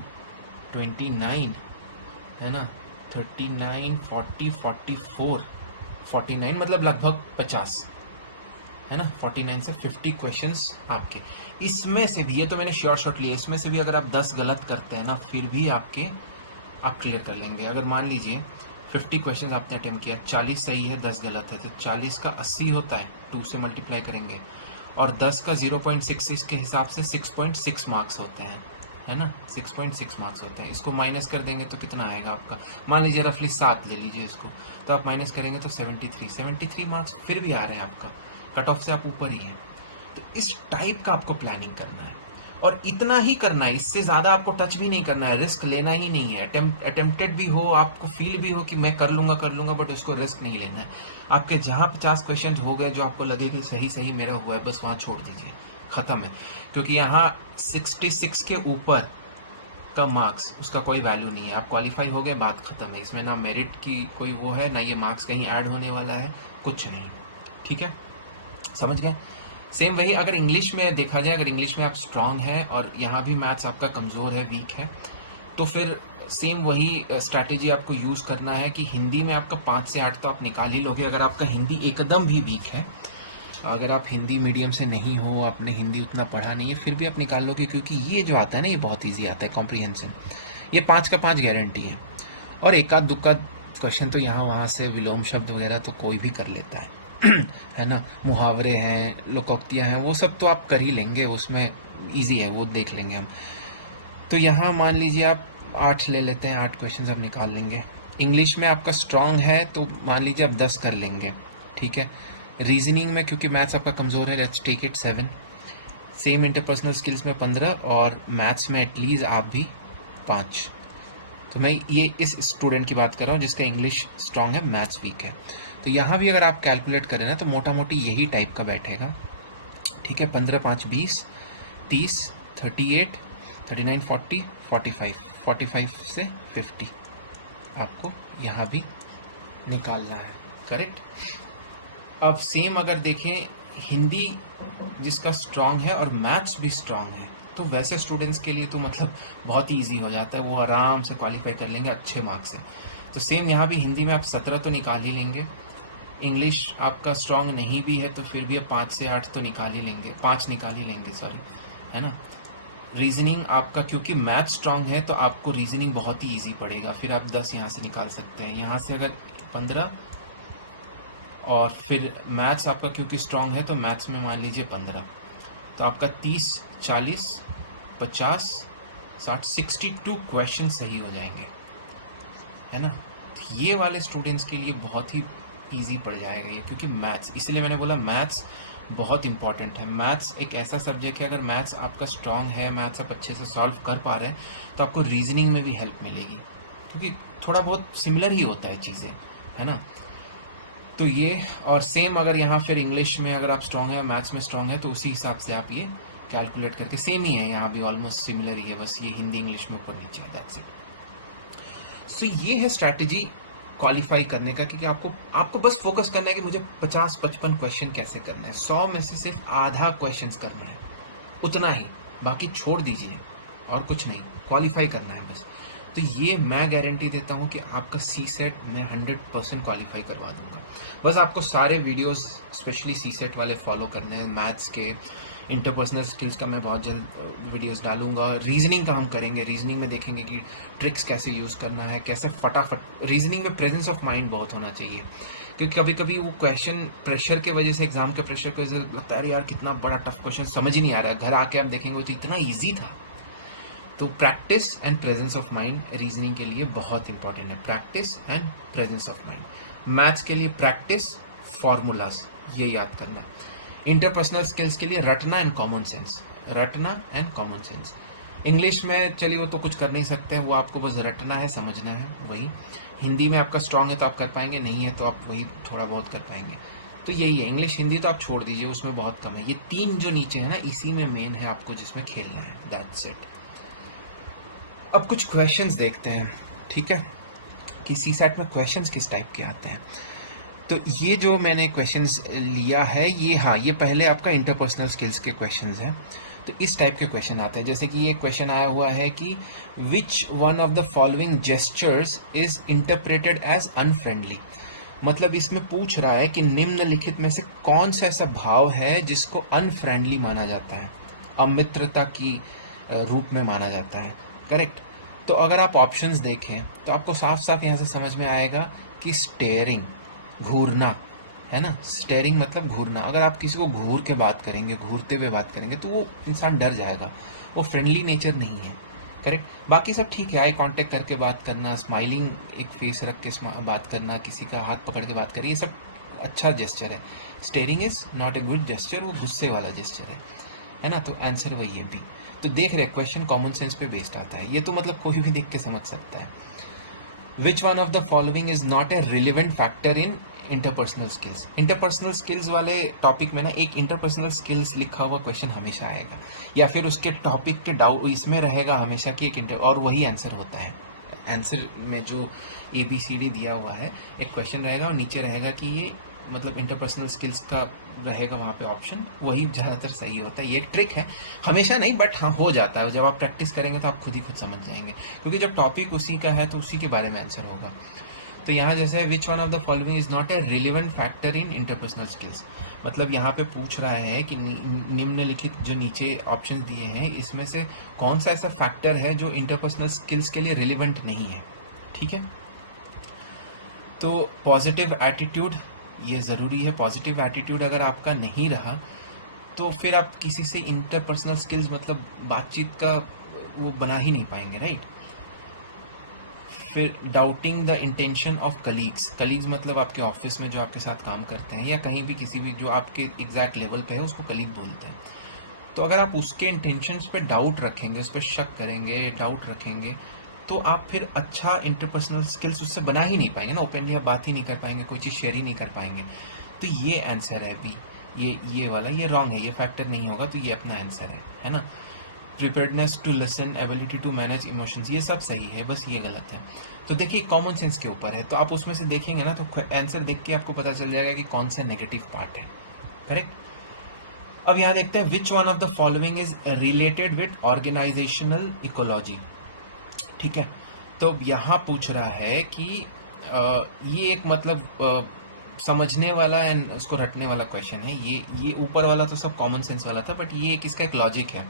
29, है ना, 39, 40, 44, 49, मतलब लगभग 50, है ना। 49 से 50 क्वेश्चंस आपके, इसमें से भी, ये तो मैंने श्योर शॉट लिया, इसमें से भी अगर आप 10 गलत करते हैं ना, फिर भी आप क्लियर कर लेंगे। अगर मान लीजिए 50 क्वेश्चन आपने अटेम्प्ट किया, 40 सही है, 10 गलत है, तो 40 का 80 होता है, 2 से मल्टीप्लाई करेंगे, और 10 का 0.66 के हिसाब से 6.6 मार्क्स होते हैं, है ना, 6.6 मार्क्स होते हैं। इसको माइनस कर देंगे तो कितना आएगा आपका, मान लीजिए रफली 7 ले लीजिए इसको, तो आप माइनस करेंगे तो 73 मार्क्स फिर भी आ रहे हैं आपका, कट ऑफ से आप ऊपर ही हैं। तो इस टाइप का आपको प्लानिंग करना है, और इतना ही करना है, इससे ज़्यादा आपको टच भी नहीं करना है, रिस्क लेना ही नहीं है। अटेम्प्टेड भी हो, आपको फील भी हो कि मैं कर लूँगा, बट उसको रिस्क नहीं लेना है। आपके जहाँ 50 क्वेश्चन हो गए जो आपको लगे कि सही मेरा हुआ है, बस वहाँ छोड़ दीजिए, ख़त्म है। क्योंकि यहाँ 66 के ऊपर का मार्क्स, उसका कोई वैल्यू नहीं है, आप क्वालिफाई हो गए, बात ख़त्म है। इसमें ना मेरिट की कोई वो है, ना ये मार्क्स कहीं ऐड होने वाला है, कुछ नहीं, ठीक है, समझ गए। सेम वही अगर इंग्लिश में देखा जाए, अगर इंग्लिश में आप स्ट्रांग है और यहाँ भी मैथ्स आपका कमज़ोर है, वीक है, तो फिर सेम वही स्ट्रैटेजी आपको यूज़ करना है कि हिंदी में आपका 5 से 8 तो आप निकाल ही लोगे। अगर आपका हिंदी एकदम भी वीक है, अगर आप हिंदी मीडियम से नहीं हो, आपने हिंदी उतना पढ़ा नहीं है, फिर भी आप निकाल लोगे, क्योंकि ये जो आता है ना, ये बहुत ईजी आता है, कॉम्प्रीहेंशन, ये 5 का 5 गारंटी है। और एकाध दुक्का क्वेश्चन तो यहाँ वहाँ से विलोम शब्द वगैरह तो कोई भी कर लेता है है ना, मुहावरे हैं, लोकोक्तियाँ हैं, वो सब तो आप कर ही लेंगे, उसमें इजी है, वो देख लेंगे हम। तो यहाँ मान लीजिए आप 8 ले लेते हैं, 8 क्वेश्चन आप निकाल लेंगे। इंग्लिश में आपका स्ट्रांग है तो मान लीजिए आप 10 कर लेंगे, ठीक है। रीजनिंग में क्योंकि मैथ्स आपका कमज़ोर है, let's take it 7। Same interpersonal skills में 15, और मैथ्स में एटलीस्ट आप भी 5। तो मैं ये इस स्टूडेंट की बात कर रहा हूँ जिसका इंग्लिश स्ट्रांग है, मैथ्स वीक है। तो यहाँ भी अगर आप कैलकुलेट करें ना, तो मोटा मोटी यही टाइप का बैठेगा, ठीक है। 15, 5, 20, 30, 38, 39, 40, 45, 45 से 50 आपको यहाँ भी निकालना है, करेक्ट। अब सेम अगर देखें हिंदी जिसका स्ट्रांग है और मैथ्स भी स्ट्रांग है, तो वैसे स्टूडेंट्स के लिए तो मतलब बहुत ही ईजी हो जाता है, वो आराम से क्वालिफाई कर लेंगे अच्छे मार्क्स से। तो सेम यहाँ भी हिंदी में आप 17 तो निकाल ही लेंगे। इंग्लिश आपका स्ट्रांग नहीं भी है तो फिर भी आप 5 से 8 तो निकाल ही लेंगे, 5 निकाल ही लेंगे, सॉरी, है ना। रीजनिंग आपका क्योंकि मैथ स्ट्रांग है तो आपको रीजनिंग बहुत ही ईजी पड़ेगा, फिर आप 10 यहाँ से निकाल सकते हैं, यहाँ से अगर 15, और फिर मैथ्स आपका क्योंकि स्ट्रांग है तो मैथ्स में मान लीजिए 15, तो आपका 30, 40, 50, 60, 62 क्वेश्चन सही हो जाएंगे, है ना। तो ये वाले स्टूडेंट्स के लिए बहुत ही इजी पड़ जाएगा ये, क्योंकि मैथ्स, इसलिए मैंने बोला मैथ्स बहुत इंपॉर्टेंट है। मैथ्स एक ऐसा सब्जेक्ट है, अगर मैथ्स आपका स्ट्रांग है, मैथ्स आप अच्छे से सॉल्व कर पा रहे हैं, तो आपको रीजनिंग में भी हेल्प मिलेगी, क्योंकि थोड़ा बहुत सिमिलर ही होता है चीज़ें, है ना। तो ये, और सेम अगर यहाँ फिर इंग्लिश में अगर आप स्ट्रांग है, मैथ्स में स्ट्रांग है, तो उसी हिसाब से आप ये कैलकुलेट करके, सेम ही है यहाँ भी, ऑलमोस्ट सिमिलर ही है, बस ये हिंदी इंग्लिश में ऊपर नीचे है, दैट्स इट। सो ये है स्ट्रैटेजी क्वालिफाई करने का, क्योंकि आपको बस फोकस करना है कि मुझे 50-55 क्वेश्चन कैसे करना है, 100 में से सिर्फ आधा क्वेश्चन करना है, उतना ही, बाकी छोड़ दीजिए और कुछ नहीं, क्वालिफाई करना है बस। तो ये मैं गारंटी देता हूँ कि आपका सी सेट मैं 100% क्वालिफाई करवा दूंगा। बस आपको सारे वीडियोस स्पेशली सी सेट वाले फॉलो करने हैं। मैथ्स के, इंटरपर्सनल स्किल्स का मैं बहुत जल्द वीडियोस डालूंगा। रीजनिंग का हम करेंगे, रीजनिंग में देखेंगे कि ट्रिक्स कैसे यूज़ करना है, कैसे फटाफट। रीजनिंग में प्रेजेंस ऑफ माइंड बहुत होना चाहिए, क्योंकि कभी कभी वो क्वेश्चन प्रेशर के वजह से, एग्जाम के प्रेशर की वजह से लगता है यार कितना बड़ा टफ क्वेश्चन, समझ ही नहीं आ रहा है, घर आके आप देखेंगे तो इतना ईजी था। तो practice and presence of mind reasoning के लिए बहुत इंपॉर्टेंट है, practice and presence of mind. Maths के लिए प्रैक्टिस, फॉर्मूलाज ये याद करना है। इंटरपर्सनल स्किल्स के लिए रटना एंड कॉमन सेंस, रटना एंड कॉमन सेंस। इंग्लिश में चलिए वो तो कुछ कर नहीं सकते हैं, वो आपको बस रटना है, समझना है, वही। हिंदी में आपका स्ट्रांग है तो आप कर पाएंगे, नहीं है तो आप वही थोड़ा बहुत कर पाएंगे। तो यही है, इंग्लिश हिंदी तो आप छोड़ दीजिए, उसमें बहुत कम है। ये 3 जो नीचे है ना, इसी में मेन है आपको जिसमें खेलना है, दैट्स इट। अब कुछ क्वेश्चंस देखते हैं, ठीक है, कि सी सेट में क्वेश्चंस किस टाइप के आते हैं। तो ये जो मैंने क्वेश्चंस लिया है, ये हाँ, ये पहले आपका इंटरपर्सनल स्किल्स के क्वेश्चंस हैं। तो इस टाइप के क्वेश्चन आते हैं, जैसे कि ये क्वेश्चन आया हुआ है कि which one of the following gestures is interpreted as unfriendly. मतलब इसमें पूछ रहा है कि निम्नलिखित में से कौन सा ऐसा भाव है जिसको अनफ्रेंडली माना जाता है, अमित्रता की रूप में माना जाता है, करेक्ट। तो अगर आप ऑप्शंस देखें तो आपको साफ साफ यहाँ से समझ में आएगा कि स्टेयरिंग, घूरना, है ना। स्टेयरिंग मतलब घूरना। अगर आप किसी को घूर के बात करेंगे, घूरते हुए बात करेंगे, तो वो इंसान डर जाएगा, वो फ्रेंडली नेचर नहीं है, करेक्ट। बाकी सब ठीक है, आई कांटेक्ट करके बात करना, स्माइलिंग एक फेस रख के बात करना, किसी का हाथ पकड़ के बात करिए, ये सब अच्छा जेस्चर है। Steering is not a good gesture, वो गुस्से वाला जेस्चर है ना। तो आंसर वही है बी। तो देख रहे क्वेश्चन कॉमन सेंस पे बेस्ड आता है, ये तो मतलब कोई भी देख के समझ सकता है। विच one of the following is not a relevant factor in interpersonal skills. Interpersonal skills वाले टॉपिक में ना एक इंटरपर्सनल स्किल्स लिखा हुआ क्वेश्चन हमेशा आएगा, या फिर उसके टॉपिक के डाउट इसमें रहेगा हमेशा कि एक और वही आंसर होता है। आंसर में जो ABCD दिया हुआ है, एक क्वेश्चन रहेगा और नीचे रहेगा कि ये मतलब इंटरपर्सनल स्किल्स का रहेगा वहाँ पे ऑप्शन, वही ज़्यादातर सही होता है। ये एक ट्रिक है, हमेशा नहीं बट हाँ हो जाता है। जब आप प्रैक्टिस करेंगे तो आप खुद ही खुद समझ जाएंगे, क्योंकि जब टॉपिक उसी का है तो उसी के बारे में आंसर होगा। तो यहाँ जैसे विच one of the following is not a relevant factor in interpersonal skills, मतलब यहाँ पे पूछ रहा है कि निम्नलिखित जो नीचे ऑप्शन दिए हैं इसमें से कौन सा ऐसा फैक्टर है जो इंटरपर्सनल स्किल्स के लिए रिलेवेंट नहीं है, ठीक है। तो पॉजिटिव एटीट्यूड ये ज़रूरी है। पॉजिटिव एटीट्यूड अगर आपका नहीं रहा तो फिर आप किसी से इंटरपर्सनल स्किल्स मतलब बातचीत का वो बना ही नहीं पाएंगे, राइट। फिर doubting the intention of colleagues. Colleagues मतलब आपके ऑफिस में जो आपके साथ काम करते हैं या कहीं भी किसी भी जो आपके एग्जैक्ट लेवल पे है उसको कलीग बोलते हैं। तो अगर आप उसके इंटेंशंस पे डाउट रखेंगे, उस पर शक करेंगे, डाउट रखेंगे, तो आप फिर अच्छा इंटरपर्सनल स्किल्स उससे बना ही नहीं पाएंगे ना, ओपनली आप बात ही नहीं कर पाएंगे, कोई चीज़ शेयर ही नहीं कर पाएंगे। तो ये आंसर है बी, ये वाला, ये रॉन्ग है, ये फैक्टर नहीं होगा, तो ये अपना आंसर है ना। Preparedness to listen, ability to manage emotions, ये सब सही है, बस ये गलत है। तो देखिए कॉमन सेंस के ऊपर है, तो आप उसमें से देखेंगे ना तो आंसर देख के आपको पता चल जाएगा कि कौन सा नेगेटिव पार्ट है। करेक्ट। अब यहाँ देखते हैं which one of the following is related with organisational ecology. ठीक है, तो यहाँ पूछ रहा है कि ये एक मतलब समझने वाला एंड उसको रटने वाला क्वेश्चन है। ये ऊपर वाला तो सब कॉमन सेंस वाला था, बट ये एक इसका एक लॉजिक है।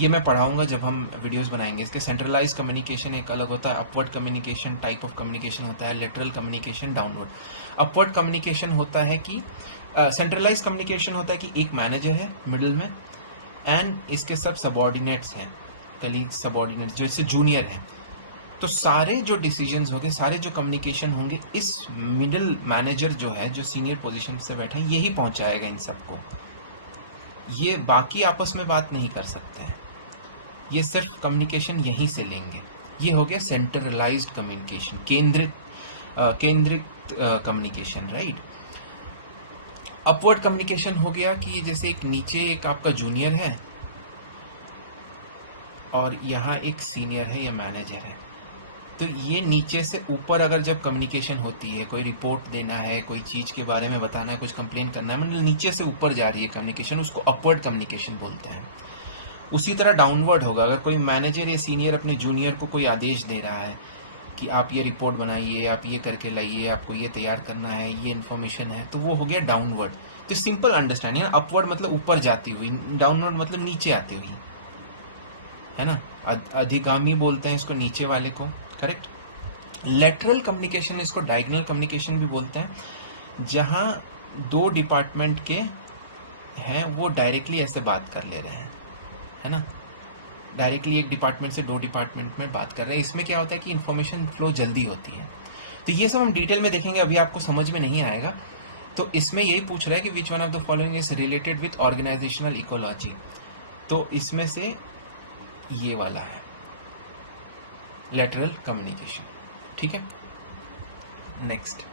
ये मैं पढ़ाऊंगा जब हम वीडियोस बनाएंगे। इसके सेंट्रलाइज कम्युनिकेशन एक अलग होता है, upward communication type of communication होता है, lateral communication downward. Upward communication होता है कि सेंट्रलाइज कम्युनिकेशन होता है कि एक मैनेजर है मिडिल में एंड इसके सब सबॉर्डिनेट्स हैं, कलीग सबॉर्डिनेट्स जो इससे जूनियर हैं। तो सारे जो डिसीजंस होंगे, सारे जो कम्युनिकेशन होंगे, इस मिडिल मैनेजर जो है, जो सीनियर पोजीशन से बैठे हैं, यही पहुंचाएगा इन सबको। ये बाकी आपस में बात नहीं कर सकते हैं, ये सिर्फ कम्युनिकेशन यहीं से लेंगे। ये हो गया सेंट्रलाइज्ड कम्युनिकेशन, केंद्रित कम्युनिकेशन, राइट। अपवर्ड कम्युनिकेशन हो गया कि जैसे एक नीचे एक आपका जूनियर है और यहाँ एक सीनियर है या मैनेजर है, तो ये नीचे से ऊपर अगर जब कम्युनिकेशन होती है, कोई रिपोर्ट देना है, कोई चीज़ के बारे में बताना है, कुछ कंप्लेन करना है, मतलब नीचे से ऊपर जा रही है कम्युनिकेशन, उसको अपवर्ड कम्युनिकेशन बोलते हैं। उसी तरह डाउनवर्ड होगा, अगर कोई मैनेजर या सीनियर अपने जूनियर को कोई आदेश दे रहा है कि आप ये रिपोर्ट बनाइए, आप ये करके लाइए, आपको ये तैयार करना है, ये इन्फॉर्मेशन है, तो वो हो गया डाउनवर्ड। तो सिंपल अंडरस्टैंडिंग, अपवर्ड मतलब ऊपर जाती हुई, डाउनवर्ड मतलब नीचे आती हुई, है ना। अधिगामी बोलते हैं इसको, नीचे वाले को, करेक्ट। लेटरल कम्युनिकेशन, इसको डायगोनल कम्युनिकेशन भी बोलते हैं, जहां दो डिपार्टमेंट के हैं वो डायरेक्टली ऐसे बात कर ले रहे हैं, है ना। डायरेक्टली एक डिपार्टमेंट से दो डिपार्टमेंट में बात कर रहे हैं। इसमें क्या होता है कि इन्फॉर्मेशन फ्लो जल्दी होती है। तो ये सब हम डिटेल में देखेंगे, अभी आपको समझ में नहीं आएगा। तो इसमें यही पूछ रहा है कि which one of the following is related with organisational ecology. तो इसमें से ये वाला है लेटरल कम्युनिकेशन, ठीक है। नेक्स्ट,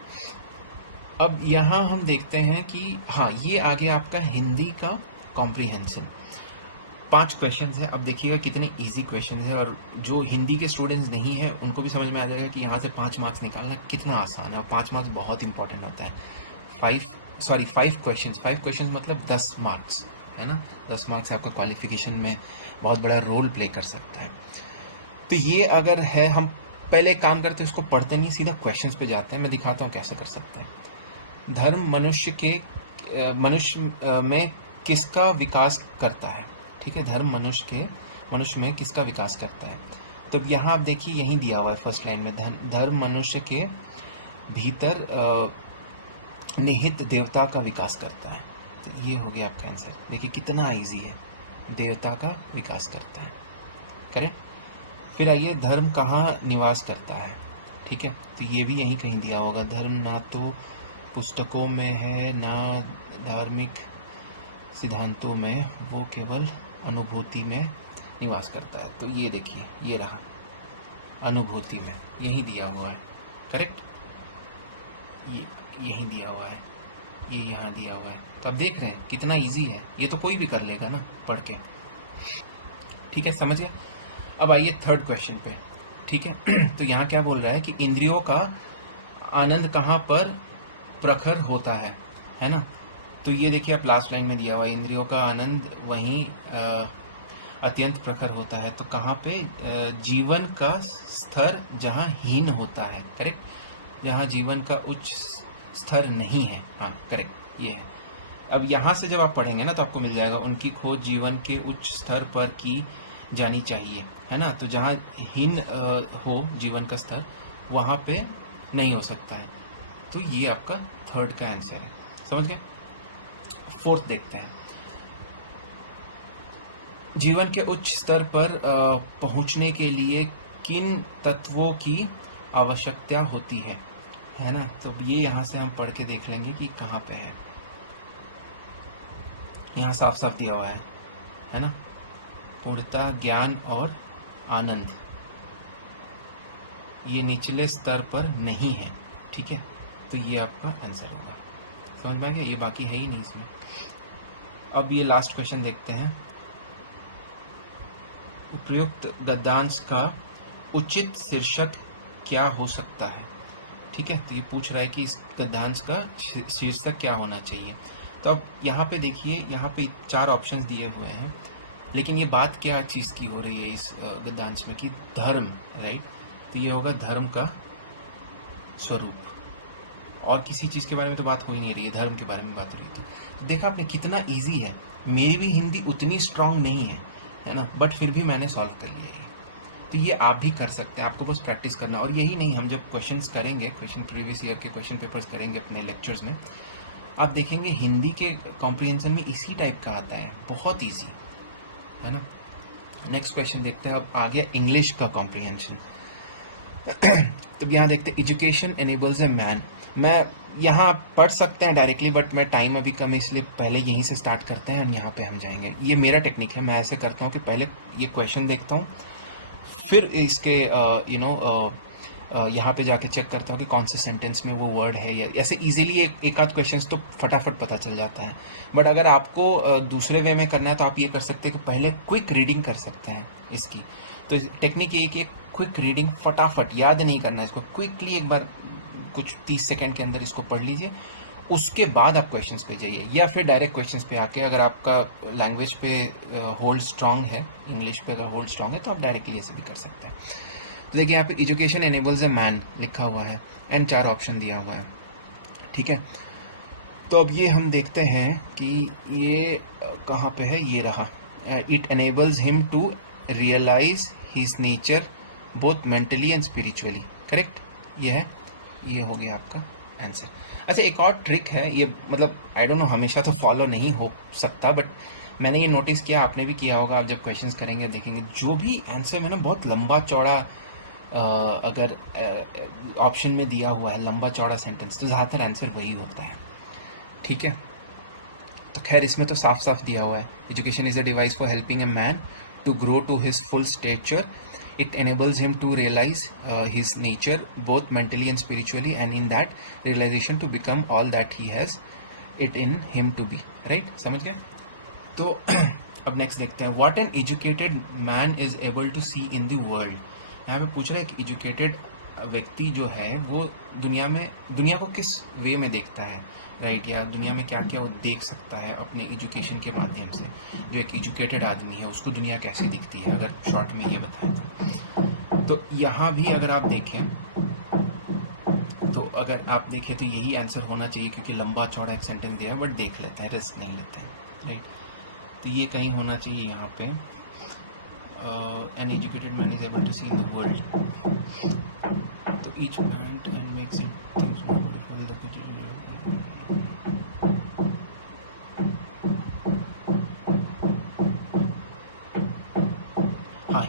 अब यहाँ हम देखते हैं कि हाँ, ये आ गया आपका हिंदी का कॉम्प्रिहेंशन। 5 क्वेश्चंस है। अब देखिएगा कितने इजी क्वेश्चंस है, और जो हिंदी के स्टूडेंट्स नहीं है उनको भी समझ में आ जाएगा कि यहाँ से 5 मार्क्स निकालना कितना आसान है। और 5 मार्क्स बहुत इंपॉर्टेंट होता है। 5 क्वेश्चंस मतलब 10 मार्क्स, है ना। 10 मार्क्स आपका क्वालिफिकेशन में बहुत बड़ा रोल प्ले कर सकता है। तो ये अगर है, हम पहले एक काम करते हैं, इसको पढ़ते नहीं, सीधा क्वेश्चंस पे जाते हैं। मैं दिखाता हूँ कैसे कर सकते हैं। धर्म मनुष्य में किसका विकास करता है, ठीक है। धर्म मनुष्य में किसका विकास करता है। तो यहाँ आप देखिए, यहीं दिया हुआ है फर्स्ट लाइन में, धर्म मनुष्य के भीतर निहित देवता का विकास करता है। तो ये हो गया आपका आंसर। देखिए कितना इजी है, देवता का विकास करता है, करेक्ट। फिर आइए, धर्म कहाँ निवास करता है, ठीक है। तो ये भी यहीं कहीं दिया होगा। धर्म ना तो पुस्तकों में है, ना धार्मिक सिद्धांतों में, वो केवल अनुभूति में निवास करता है। तो ये देखिए, ये रहा अनुभूति में, यही दिया हुआ है, करेक्ट। ये यही दिया हुआ है, ये यहाँ दिया हुआ है। तो आप देख रहे हैं कितना इजी है, ये तो कोई भी कर लेगा ना पढ़ के, ठीक है, समझ गया। अब आइए थर्ड क्वेश्चन पे, ठीक है। तो यहाँ क्या बोल रहा है कि इंद्रियों का आनंद कहाँ पर प्रखर होता है ना। तो ये देखिए, आप लास्ट लाइन में दिया हुआ है, इंद्रियों का आनंद वहीं अत्यंत प्रखर होता है। तो कहाँ पे, जीवन का स्तर जहाँ हीन होता है, करेक्ट, जहाँ जीवन का उच्च स्तर नहीं है, हाँ करेक्ट, ये है। अब यहाँ से जब आप पढ़ेंगे ना तो आपको मिल जाएगा, उनकी खोज जीवन के उच्च स्तर पर की जानी चाहिए, है ना। तो जहाँ हीन हो जीवन का स्तर, वहाँ पे नहीं हो सकता है। तो ये आपका थर्ड का आंसर है, समझ गए। फोर्थ देखते हैं, जीवन के उच्च स्तर पर पहुंचने के लिए किन तत्वों की आवश्यकता होती है ना। तो ये यहाँ से हम पढ़ के देख लेंगे कि कहाँ पे है। यहाँ साफ साफ दिया हुआ है ना, पूर्णता, ज्ञान और आनंद, ये निचले स्तर पर नहीं है, ठीक है। तो ये आपका आंसर होगा, समझ में आ गया। ये बाकी है ही नहीं इसमें। अब ये लास्ट क्वेश्चन देखते हैं। उपयुक्त गद्यांश का उचित शीर्षक क्या हो सकता है। ठीक है, तो ये पूछ रहा है कि इस गद्यांश का शीर्षक क्या होना चाहिए। तो अब यहाँ पे देखिए, यहाँ पे 4 ऑप्शंस दिए हुए हैं, लेकिन ये बात क्या चीज़ की हो रही है इस गद्यांश में कि धर्म, राइट। तो ये होगा धर्म का स्वरूप, और किसी चीज़ के बारे में तो बात हो ही नहीं रही है, धर्म के बारे में बात हो रही थी। तो देखा आपने कितना ईजी है। मेरी भी हिंदी उतनी स्ट्रांग नहीं है ना, बट फिर भी मैंने सॉल्व कर लिया है। तो ये आप भी कर सकते हैं, आपको बस प्रैक्टिस करना। और यही नहीं, हम जब क्वेश्चंस करेंगे, प्रीवियस ईयर के क्वेश्चन पेपर्स करेंगे अपने लेक्चर्स में, आप देखेंगे हिंदी के कॉम्प्रिहेंशन में इसी टाइप का आता है, बहुत ईजी है ना। नेक्स्ट क्वेश्चन देखते हैं। अब आ गया इंग्लिश का कॉम्प्रिहेंशन। तो यहाँ देखते हैं, एजुकेशन एनेबल्स ए मैन। मैं यहाँ पढ़ सकते हैं डायरेक्टली, बट मैं टाइम अभी कम है, इसलिए पहले यहीं से स्टार्ट करते हैं और यहाँ पे हम जाएंगे। ये मेरा टेक्निक है, मैं ऐसे करता हूँ कि पहले ये क्वेश्चन देखता हूँ, फिर इसके यहाँ पे जाके चेक करता हूँ कि कौन से सेंटेंस में वो वर्ड है, या ऐसे इजीली एक आध क्वेश्चन तो फटाफट पता चल जाता है। बट अगर आपको दूसरे वे में करना है तो आप ये कर सकते हैं कि पहले क्विक रीडिंग कर सकते हैं इसकी। तो टेक्निक ये कि क्विक रीडिंग, फटाफट याद नहीं करना है इसको, क्विकली एक बार कुछ 30 सेकंड के अंदर इसको पढ़ लीजिए, उसके बाद आप क्वेश्चंस पे जाइए, या फिर डायरेक्ट क्वेश्चंस पे आके, अगर आपका लैंग्वेज पे होल्ड स्ट्रांग है, इंग्लिश पे अगर होल्ड स्ट्रांग है, तो आप डायरेक्टली ऐसे भी कर सकते हैं। तो देखिए यहाँ पे एजुकेशन एनेबल्स ए मैन लिखा हुआ है एंड 4 ऑप्शन दिया हुआ है। ठीक है, तो अब ये हम देखते हैं कि ये कहाँ पे है, ये रहा। It enables him to realise his nature both mentally and spiritually. Correct, ये है, ये हो गया आपका आंसर। अच्छा, एक और ट्रिक है, ये मतलब आई डोंट नो, हमेशा तो फॉलो नहीं हो सकता, बट मैंने ये नोटिस किया, आपने भी किया होगा। आप जब क्वेश्चंस करेंगे देखेंगे, जो भी आंसर में ना बहुत लंबा चौड़ा अगर ऑप्शन में दिया हुआ है, लंबा चौड़ा सेंटेंस, तो ज़्यादातर आंसर वही होता है। ठीक है, तो खैर इसमें तो साफ साफ दिया हुआ है, education is a device for helping a man to grow to his full stature. It enables him to realize his nature both mentally and spiritually, and in that realization to become all that he has it in him to be. Right? समझ गए? तो अब next देखते हैं, what an educated man is able to see in the world. यहाँ पे पूछ रहा है कि एजुकेटेड व्यक्ति जो है वो दुनिया को किस वे में देखता है, राइट, या दुनिया में क्या क्या वो देख सकता है अपने एजुकेशन के माध्यम से। जो एक एजुकेटेड आदमी है उसको दुनिया कैसी दिखती है, अगर शॉर्ट में ये बताएं तो यहाँ भी अगर आप देखें तो यही आंसर होना चाहिए, क्योंकि लंबा चौड़ा एक सेंटेंस दिया है, बट देख लेते हैं, रिस्क नहीं लेते हैं, राइट। तो ये कहीं होना चाहिए यहाँ पे, an educated man is able to see in the world. So each plant and makes it things more beautiful.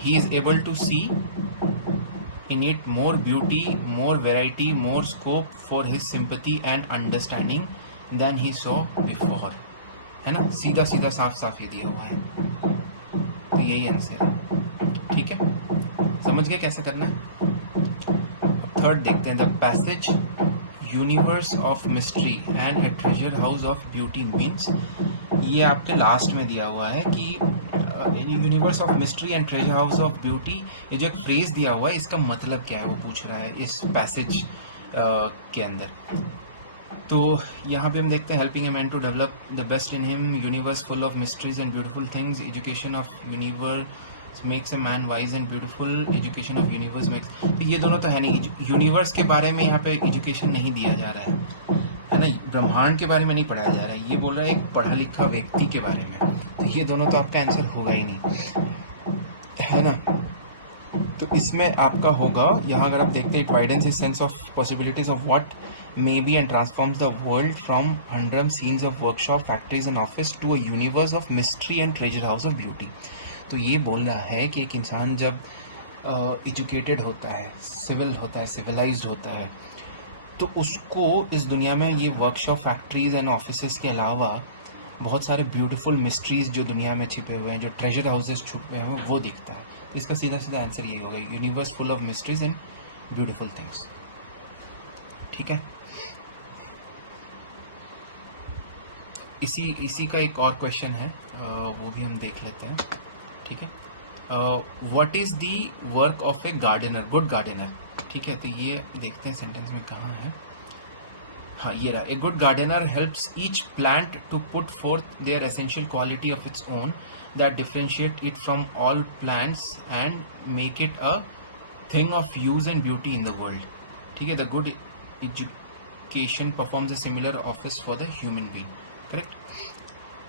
He is able to see in it more beauty, more variety, more scope for his sympathy and understanding than he saw before. है ना, सीधा सीधा साफ साफ ये दिया हुआ है, तो यही आंसर है। ठीक है, समझ गए कैसे करना है। अब थर्ड देखते हैं, the passage universe of mystery and A treasure house of beauty means, ये आपके लास्ट में दिया हुआ है कि universe of mystery and treasure house of beauty, ये जो एक फ्रेज दिया हुआ है इसका मतलब क्या है वो पूछ रहा है इस पैसेज के अंदर। तो यहाँ पे हम देखते हैं, helping a man to develop the best in him, universe full of mysteries and beautiful things, education of universe makes a man wise and beautiful, education of universe makes, तो ये दोनों तो है नहीं, यूनिवर्स के बारे में यहाँ पे एजुकेशन नहीं दिया जा रहा है ना, ब्रह्मांड के बारे में नहीं पढ़ाया जा रहा है, ये बोल रहा है एक पढ़ा लिखा व्यक्ति के बारे में, तो ये दोनों तो आपका आंसर होगा ही नहीं, है ना। तो इसमें आपका होगा यहाँ, अगर आप देखते हैं, it widens his sense of possibilities of what may be and transforms the world from humdrum scenes of workshop, factories and office to a universe of mystery and treasure house of beauty. तो ये बोल रहा है कि एक इंसान जब educated होता है, सिविल होता है, सिविलाइज्ड होता है, तो उसको इस दुनिया में ये वर्कशॉप, फैक्ट्रीज एंड ऑफिसेस के अलावा बहुत सारे ब्यूटीफुल मिस्ट्रीज जो दुनिया में छिपे हुए हैं, जो ट्रेजर हाउसेस छुपे हुए हैं, वो दिखता है। इसका सीधा सीधा आंसर यही होगा, universe full of mysteries and beautiful things. ठीक है, इसी का एक और क्वेश्चन है, वो भी हम देख लेते हैं। ठीक है, what is the work of a gardener, good gardener. ठीक है, तो ये देखते हैं सेंटेंस में कहाँ है। हाँ, ये रहा। A good gardener helps each plant to put forth their essential quality of its own that differentiate it from all plants and make it a thing of use and beauty in the world. ठीक है, the good education performs a similar office for the human being. Correct.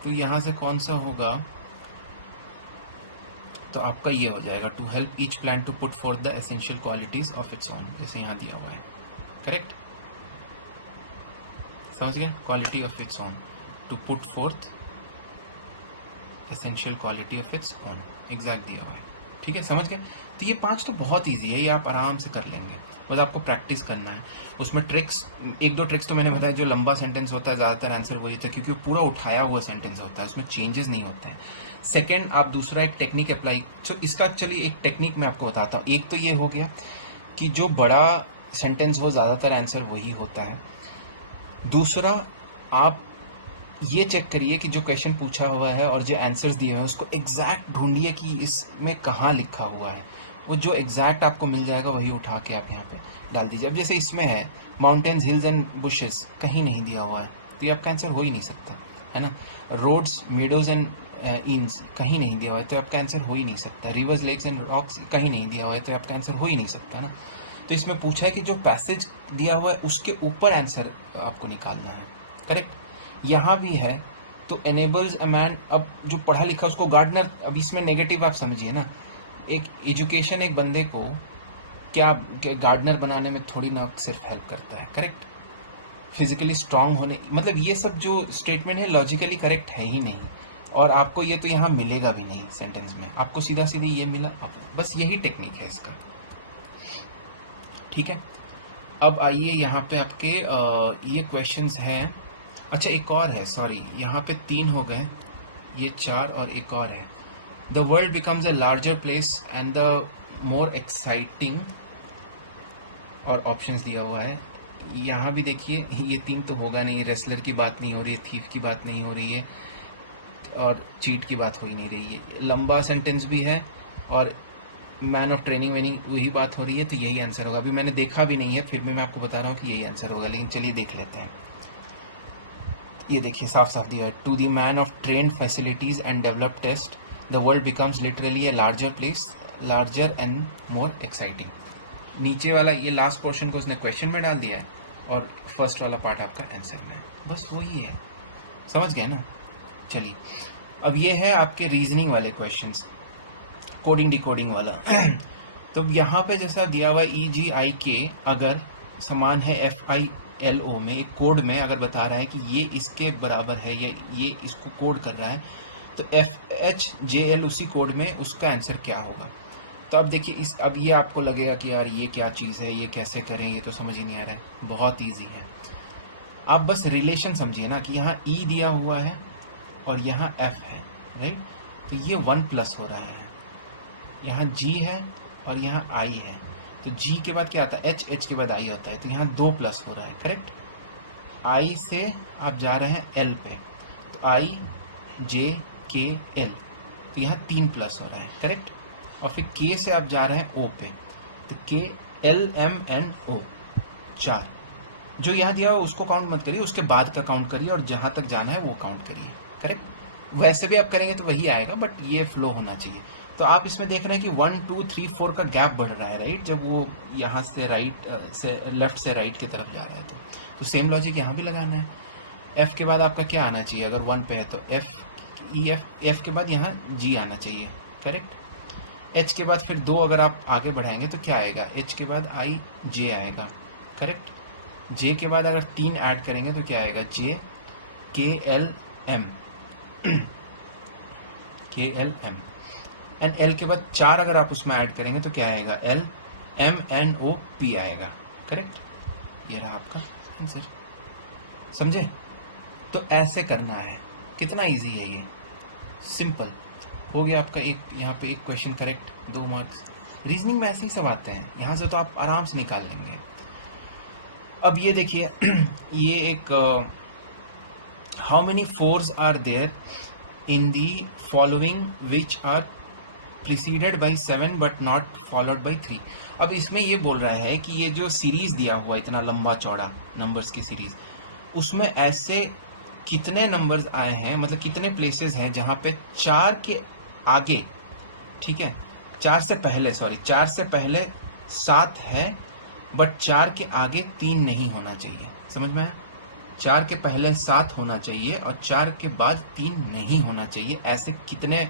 तो यहाँ से कौन सा होगा, तो आपका ये हो जाएगा to help each plant to put forth the essential qualities of its own, जैसे यहाँ दिया हुआ है। करेक्ट, समझ गए, quality of its own, to put forth essential quality of its own, exact दिया हुआ है। ठीक है, समझ गए। तो ये 5 तो बहुत इजी है, ये आप आराम से कर लेंगे, बस आपको प्रैक्टिस करना है। उसमें ट्रिक्स, 1-2 ट्रिक्स तो मैंने बताया। जो लंबा सेंटेंस होता है ज़्यादातर आंसर वही था, क्योंकि पूरा उठाया हुआ सेंटेंस होता है, उसमें चेंजेस नहीं होते हैं। सेकेंड, आप दूसरा एक टेक्निक अप्लाई, तो इसका चलिए एक टेक्निक मैं आपको बताता हूँ। एक तो ये हो गया कि जो बड़ा सेंटेंस हो ज़्यादातर आंसर वही होता है। दूसरा, आप ये चेक करिए कि जो क्वेश्चन पूछा हुआ है और जो आंसर्स दिए हुए हैं उसको एग्जैक्ट ढूंढिए कि इसमें कहाँ लिखा हुआ है। वो जो एग्जैक्ट आपको मिल जाएगा वही उठा के आप यहाँ पे डाल दीजिए। अब जैसे इसमें है माउंटेन्स, हिल्स एंड बुशेस, कहीं नहीं दिया हुआ है तो ये आपका आंसर हो ही नहीं सकता, है ना। रोड्स, मेडोज एंड इन्स, कहीं नहीं दिया हुआ है तो आपका आंसर हो ही नहीं सकता। रिवर्स, लेक्स एंड रॉक्स, कहीं नहीं दिया हुआ है तो आपका आंसर हो ही नहीं सकता ना। तो इसमें पूछा है कि जो पैसेज दिया हुआ है उसके ऊपर आंसर आपको निकालना है। करेक्ट। यहाँ भी है तो एनेबल्स अ मैन, अब जो पढ़ा लिखा उसको गार्डनर, अब इसमें नेगेटिव आप समझिए ना। एक एजुकेशन एक बंदे को क्या गार्डनर बनाने में थोड़ी ना सिर्फ हेल्प करता है। करेक्ट। फिजिकली स्ट्रांग होने, मतलब ये सब जो स्टेटमेंट है लॉजिकली करेक्ट है ही नहीं, और आपको ये तो यहाँ मिलेगा भी नहीं सेंटेंस में, आपको सीधा सीधा ये मिला। बस यही टेक्निक है इसका। ठीक है, अब आइए यहाँ पे आपके ये क्वेश्चंस हैं। अच्छा, एक और है, सॉरी, यहाँ पे 3 हो गए, ये 4 और एक और है। The world becomes a larger place and the more exciting, और ऑप्शंस दिया हुआ है। यहाँ भी देखिए, ये 3 तो होगा नहीं, रेसलर की बात नहीं हो रही है, थीफ की बात नहीं हो रही है, और चीट की बात हो ही नहीं रही है। लंबा सेंटेंस भी है और मैन ऑफ ट्रेनिंग वेनिंग वही बात हो रही है, तो यही आंसर होगा। अभी मैंने देखा भी नहीं है, फिर भी मैं आपको बता रहा हूँ कि यही आंसर होगा, लेकिन चलिए देख लेते हैं। ये देखिए साफ साफ दिया है, to the man of trained facilities and develop taste the world becomes literally a larger place, larger and more exciting. नीचे वाला ये लास्ट पोर्शन को उसने क्वेश्चन में डाल दिया है और फर्स्ट वाला पार्ट आपका आंसर में है, बस वही है। समझ गए ना। चलिए, अब ये है आपके रीजनिंग वाले क्वेश्चंस, कोडिंग डिकोडिंग वाला। तो यहाँ पे जैसा दिया हुआ EGIK अगर समान है FILO में, एक कोड में अगर बता रहा है कि ये इसके बराबर है या ये इसको कोड कर रहा है, तो FHJL उसी कोड में उसका आंसर क्या होगा। तो अब देखिए, अब ये आपको लगेगा कि यार ये क्या चीज़ है, ये कैसे करें, ये तो समझ ही नहीं आ रहा है। बहुत ईजी है, आप बस रिलेशन समझिए ना कि यहाँ E दिया हुआ है और यहाँ F है, राइट। तो ये 1+ हो रहा है, यहाँ G है और यहाँ I है, तो G के बाद क्या आता है, H के बाद I होता है, तो यहाँ 2+ हो रहा है। करेक्ट। I से आप जा रहे हैं L पे, तो IJKL, तो यहाँ 3+ हो रहा है। करेक्ट। और फिर K से आप जा रहे हैं O पे, तो KLMNO 4। जो यहाँ दिया हुआ उसको काउंट मत करिए, उसके बाद का काउंट करिए और जहाँ तक जाना है वो काउंट करिए। करेक्ट। वैसे भी आप करेंगे तो वही आएगा, बट ये फ्लो होना चाहिए। तो आप इसमें देख रहे हैं कि 1 2 3 4 का गैप बढ़ रहा है, राइट, जब वो यहाँ से राइट से लेफ्ट से राइट की तरफ जा रहा है। तो सेम लॉजिक यहाँ भी लगाना है। F के बाद आपका क्या आना चाहिए, अगर 1 पे है तो F के बाद यहाँ G आना चाहिए। करेक्ट। H के बाद फिर 2 अगर आप आगे बढ़ाएंगे तो क्या आएगा, H के बाद IJ आएगा। करेक्ट। J के बाद अगर 3 ऐड करेंगे तो क्या आएगा, JKLM KLM। एंड L के बाद 4 अगर आप उसमें ऐड करेंगे तो क्या आएगा, LMNOP आएगा। करेक्ट। ये रहा आपका आंसर। समझे। तो ऐसे करना है, कितना इजी है ये, सिंपल हो गया आपका। एक यहाँ पे एक क्वेश्चन करेक्ट, 2 मार्क्स। रीजनिंग में ऐसे ही सब आते हैं, यहाँ से तो आप आराम से निकाल लेंगे। अब ये देखिए, ये एक how many fours are there in the following which are preceded by 7 but not followed by 3। अब इसमें ये बोल रहा है कि ये जो सीरीज दिया हुआ इतना लंबा चौड़ा नंबर्स की सीरीज, उसमें ऐसे कितने नंबर्स आए हैं, मतलब कितने प्लेसेस हैं जहां पे 4 के आगे, ठीक है, 4 से पहले 7 है बट 4 के आगे 3 नहीं होना चाहिए। समझ में आया? 4 के पहले 7 होना चाहिए और 4 के बाद 3 नहीं होना चाहिए। ऐसे कितने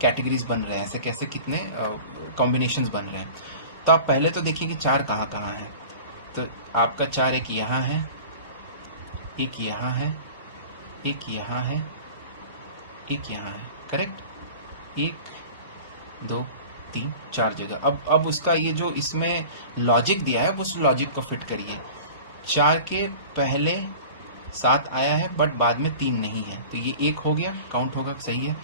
कैटेगरीज बन रहे हैं, ऐसे कैसे कितने कॉम्बिनेशंस बन रहे हैं। तो आप पहले तो देखिए कि 4 कहाँ कहाँ है। तो आपका 4 एक यहाँ है, एक यहाँ है, एक यहाँ है, एक यहाँ है, करेक्ट। 1 2 3 4 जगह। अब उसका ये जो इसमें लॉजिक दिया है उस लॉजिक को फिट करिए। 4 के पहले 7 आया है बट बाद में 3 नहीं है, तो ये 1 हो गया, काउंट होगा, सही है।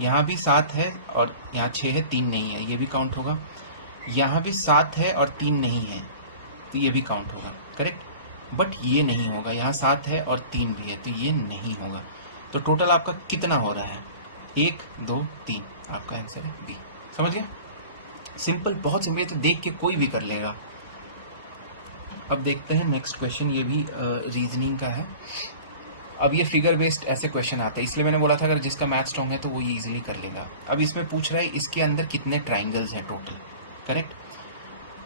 यहाँ भी 7 है और यहाँ 6 है, 3 नहीं है, ये भी काउंट होगा। यहाँ भी 7 है और 3 नहीं है, तो ये भी काउंट होगा, करेक्ट। बट ये नहीं होगा, यहाँ 7 है और 3 भी है, तो ये नहीं होगा। तो टोटल आपका कितना हो रहा है? 1 2 3। आपका आंसर है बी। समझ गया? सिंपल, बहुत सिंपल, तो देख के कोई भी कर लेगा। अब देखते हैं नेक्स्ट क्वेश्चन, ये भी रीजनिंग का है। अब ये फिगर बेस्ड ऐसे क्वेश्चन आते हैं, इसलिए मैंने बोला था अगर जिसका मैथ स्ट्रॉन्ग है तो वो ये इजीली कर लेगा। अब इसमें पूछ रहा है इसके अंदर कितने ट्राइंगल्स हैं टोटल, करेक्ट।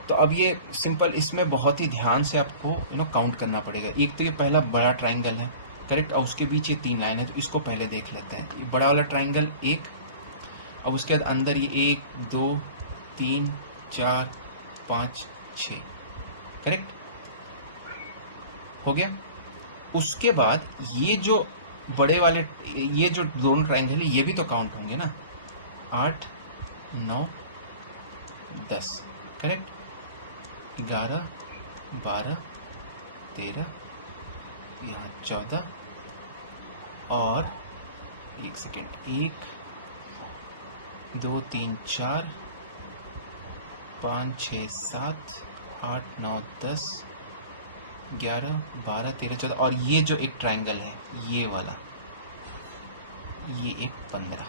तो अब ये सिंपल, इसमें बहुत ही ध्यान से आपको काउंट करना पड़ेगा। एक तो ये पहला बड़ा ट्राइंगल है, करेक्ट, और उसके बीच ये 3 लाइन है, तो इसको पहले देख लेते हैं। ये बड़ा वाला ट्राइंगल 1, अब उसके बाद अंदर ये 1 2 3 4 5 6, करेक्ट हो गया। उसके बाद ये जो बड़े वाले, ये जो दोनों ट्राइंगल है ये भी तो काउंट होंगे ना, 8 9 10, करेक्ट। 11 12 13, यहाँ 14 और 1 सेकेंड, 1 2 3 4 5 6 7 8 9 10 11 12 13 14, और ये जो एक ट्राइंगल है ये वाला, ये एक 15।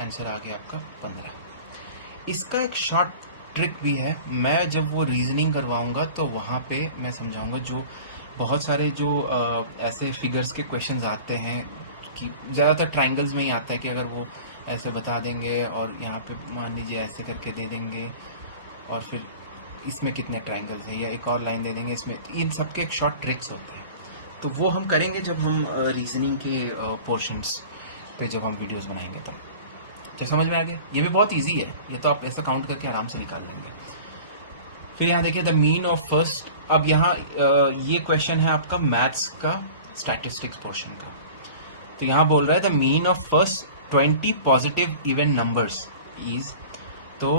आंसर आ गया आपका 15। इसका एक शॉर्ट ट्रिक भी है, मैं जब वो रीजनिंग करवाऊंगा तो वहाँ पे मैं समझाऊंगा। जो बहुत सारे जो ऐसे फिगर्स के क्वेश्चंस आते हैं कि ज़्यादातर ट्राइंगल्स में ही आता है कि अगर वो ऐसे बता देंगे और यहाँ पे मान लीजिए ऐसे करके दे देंगे और फिर इसमें कितने ट्राइंगल्स हैं या एक और लाइन दे देंगे इसमें, इन सब के एक शॉर्ट ट्रिक्स होते हैं। तो वो हम करेंगे जब हम रीजनिंग के पोर्शंस पे जब हम वीडियोस बनाएंगे तब। तो समझ में आ गया? ये भी बहुत इजी है, ये तो आप ऐसा काउंट करके आराम से निकाल लेंगे। फिर यहाँ देखिए द मीन ऑफ फर्स्ट। अब यहाँ ये क्वेश्चन है आपका मैथ्स का स्टैटिस्टिक्स पोर्शन का। तो यहाँ बोल रहा है the mean of first 20 positive even numbers is. तो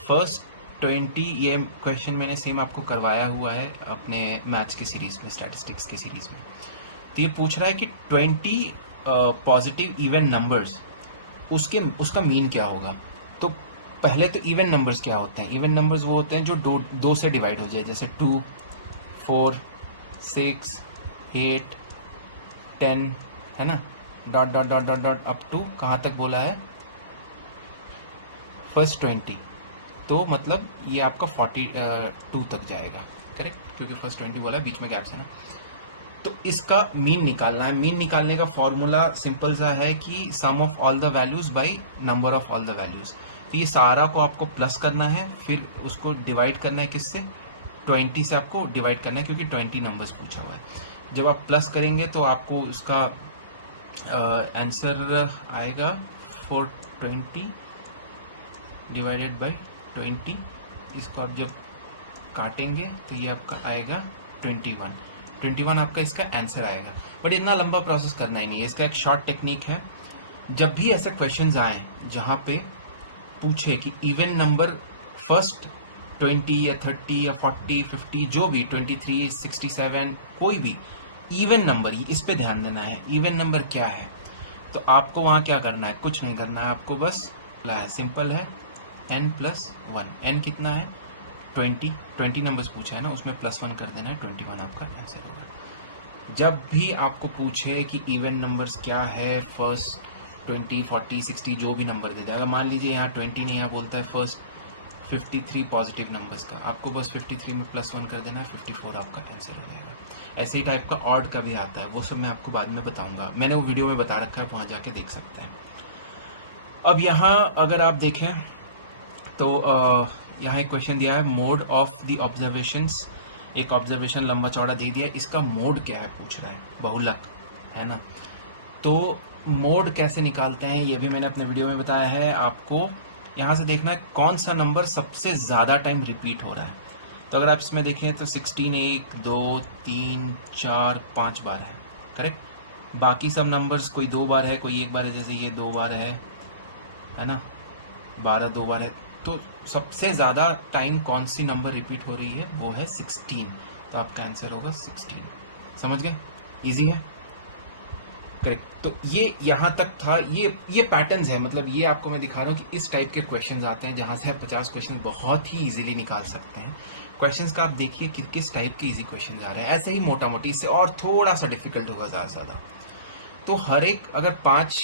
फर्स्ट 20, ये क्वेश्चन मैंने सेम आपको करवाया हुआ है अपने मैथ्स की सीरीज में, स्टैटिस्टिक्स की सीरीज में। तो ये पूछ रहा है कि 20 पॉजिटिव इवन नंबर्स, उसका मीन क्या होगा। तो पहले तो इवन नंबर्स क्या होते हैं? इवन नंबर्स वो होते हैं जो दो से डिवाइड हो जाए, जैसे 2 4 6 8 10, है ना, dot dot dot dot dot up to कहाँ तक बोला है? फर्स्ट 20। तो मतलब ये आपका 42 तक जाएगा, करेक्ट, क्योंकि फर्स्ट 20 बोला है, बीच में गैप्स है ना। तो इसका मीन निकालना है। मीन निकालने का फॉर्मूला सिंपल सा है कि sum of all the values by number of all the values. तो ये सारा को आपको प्लस करना है, फिर उसको डिवाइड करना है किससे? 20 से आपको डिवाइड करना है, क्योंकि 20 नंबर्स पूछा हुआ है। जब आप प्लस करेंगे तो आपको उसका आंसर आएगा 420 डिवाइडेड बाय 20। इसको आप जब काटेंगे तो ये आपका आएगा 21 आपका इसका आंसर आएगा। बट इतना लंबा प्रोसेस करना ही नहीं है, इसका एक शॉर्ट टेक्निक है। जब भी ऐसे क्वेश्चंस आए जहाँ पे पूछे कि इवन नंबर फर्स्ट 20 या 30 या 40 50 जो भी 23 67 कोई भी इवन नंबर, इस पे ध्यान देना है। इवन नंबर क्या है? तो आपको वहाँ क्या करना है? कुछ नहीं करना है, आपको बस सिंपल है n+1। n कितना है? 20 नंबर्स पूछा है ना, उसमें +1 कर देना है, 21 आपका आंसर होगा। जब भी आपको पूछे कि इवन नंबर्स क्या है फर्स्ट 20, 40, 60 जो भी नंबर दे दे। अगर मान लीजिए यहाँ 20 नहीं, यहाँ बोलता है फर्स्ट 53 पॉजिटिव नंबर्स का, आपको बस 53 में +1 कर देना है, 54 आपका आंसर हो जाएगा। ऐसे ही टाइप का ऑड का भी आता है, वो सब मैं आपको बाद में बताऊंगा, मैंने वो वीडियो में बता रखा है, वहाँ जाके देख सकते हैं। अब यहाँ अगर आप देखें तो यहाँ एक क्वेश्चन दिया है, मोड ऑफ द ऑब्जर्वेशंस। एक ऑब्जर्वेशन लंबा चौड़ा दे दिया, इसका मोड क्या है पूछ रहा है, बहुलक है ना। तो मोड कैसे निकालते हैं ये भी मैंने अपने वीडियो में बताया है। आपको यहाँ से देखना है कौन सा नंबर सबसे ज़्यादा टाइम रिपीट हो रहा है। तो अगर आप इसमें देखें तो 16 1 2 3 4 5 बार है, करेक्ट। बाकी सब नंबर्स कोई 2 बार है, कोई 1 बार है, जैसे ये 2 बार है ना, 12 2 बार है। तो सबसे ज़्यादा टाइम कौन सी नंबर रिपीट हो रही है, वो है 16। तो आपका आंसर होगा 16। समझ गए, इजी है, करेक्ट। तो ये यहाँ तक था, ये पैटर्न्स है, मतलब ये आपको मैं दिखा रहा हूँ कि इस टाइप के क्वेश्चंस आते हैं जहाँ से आप 50 क्वेश्चन बहुत ही इजीली निकाल सकते हैं। क्वेश्चंस का आप देखिए कि किस टाइप के इजी क्वेश्चन आ रहे हैं, ऐसे ही मोटा मोटी, इससे और थोड़ा सा डिफिकल्ट होगा ज़्यादा से ज़्यादा। तो हर एक अगर 5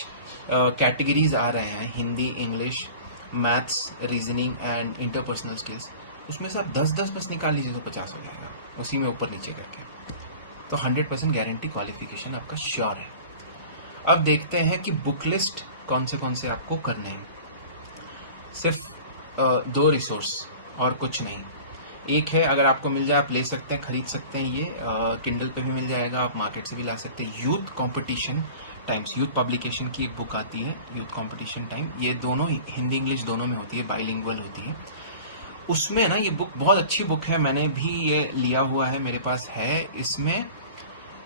कैटेगरीज आ रहे हैं, Hindi, English, maths, reasoning and interpersonal skills, उसमें से आप 10-10 बस निकाल लीजिए तो 50 हो जाएगा, उसी में ऊपर नीचे करके। तो 100% गारंटी क्वालिफिकेशन आपका श्योर है। अब देखते हैं कि बुक लिस्ट कौन से आपको करने हैं। सिर्फ 2 रिसोर्स और कुछ नहीं। एक है, अगर आपको मिल जाए आप ले सकते हैं, खरीद सकते हैं, ये किंडल पे भी मिल जाएगा, आप मार्केट से भी ला सकते हैं। Youth competition times, youth publication की एक बुक आती है, यूथ कंपटीशन टाइम। ये दोनों हिंदी इंग्लिश दोनों में होती है, बाइलिंगुअल होती है। उसमें ना ये बुक बहुत अच्छी बुक है, मैंने भी ये लिया हुआ है, मेरे पास है। इसमें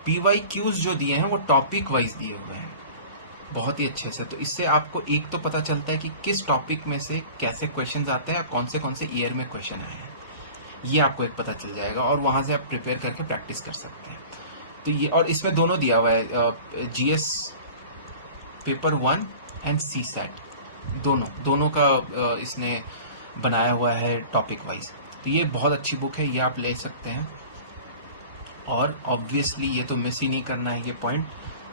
PYQs जो दिए हैं वो टॉपिक वाइज दिए हुए हैं बहुत ही अच्छे से। तो इससे आपको एक तो पता चलता है कि किस टॉपिक में से कैसे क्वेश्चंस आते हैं, कौन से ईयर में क्वेश्चन आए हैं, ये आपको एक पता चल जाएगा, और वहाँ से आप प्रिपेयर करके प्रैक्टिस कर सकते हैं। तो ये, और इसमें दोनों दिया हुआ है, GS पेपर 1 एंड CSAT, दोनों का इसने बनाया हुआ है टॉपिक वाइज। तो ये बहुत अच्छी बुक है, ये आप ले सकते हैं। और ऑब्वियसली ये तो मिस ही नहीं करना है ये पॉइंट,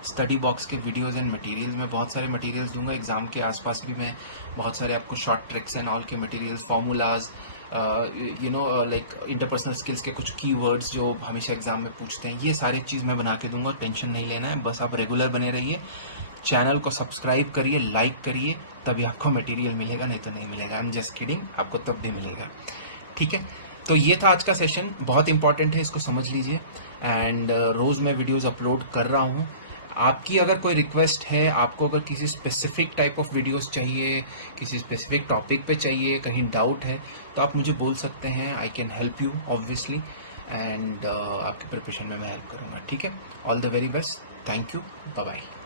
स्टडी बॉक्स के वीडियोस एंड मटेरियल्स में बहुत सारे मटेरियल्स दूंगा। एग्जाम के आसपास भी मैं बहुत सारे आपको शॉर्ट ट्रिक्स एंड ऑल के materials, formulas, like interpersonal skills के कुछ कीवर्ड्स जो हमेशा एग्जाम में पूछते हैं, ये सारी चीज़ मैं बना के दूंगा। टेंशन नहीं लेना है, बस आप रेगुलर बने रहिए, चैनल को सब्सक्राइब करिए, लाइक करिए, तभी आपको मटेरियल मिलेगा, नहीं तो नहीं मिलेगा। आई एम जस्ट किडिंग, आपको तब भी मिलेगा, ठीक है। तो ये था आज का सेशन, बहुत इंपॉर्टेंट है, इसको समझ लीजिए। एंड रोज़ मैं वीडियोस अपलोड कर रहा हूँ। आपकी अगर कोई रिक्वेस्ट है, आपको अगर किसी स्पेसिफिक टाइप ऑफ वीडियोस चाहिए, किसी स्पेसिफिक टॉपिक पे चाहिए, कहीं डाउट है, तो आप मुझे बोल सकते हैं। I can help you obviously, and आपके प्रिपरेशन में मैं हेल्प करूँगा, ठीक है। All the very best, thank you, bye bye.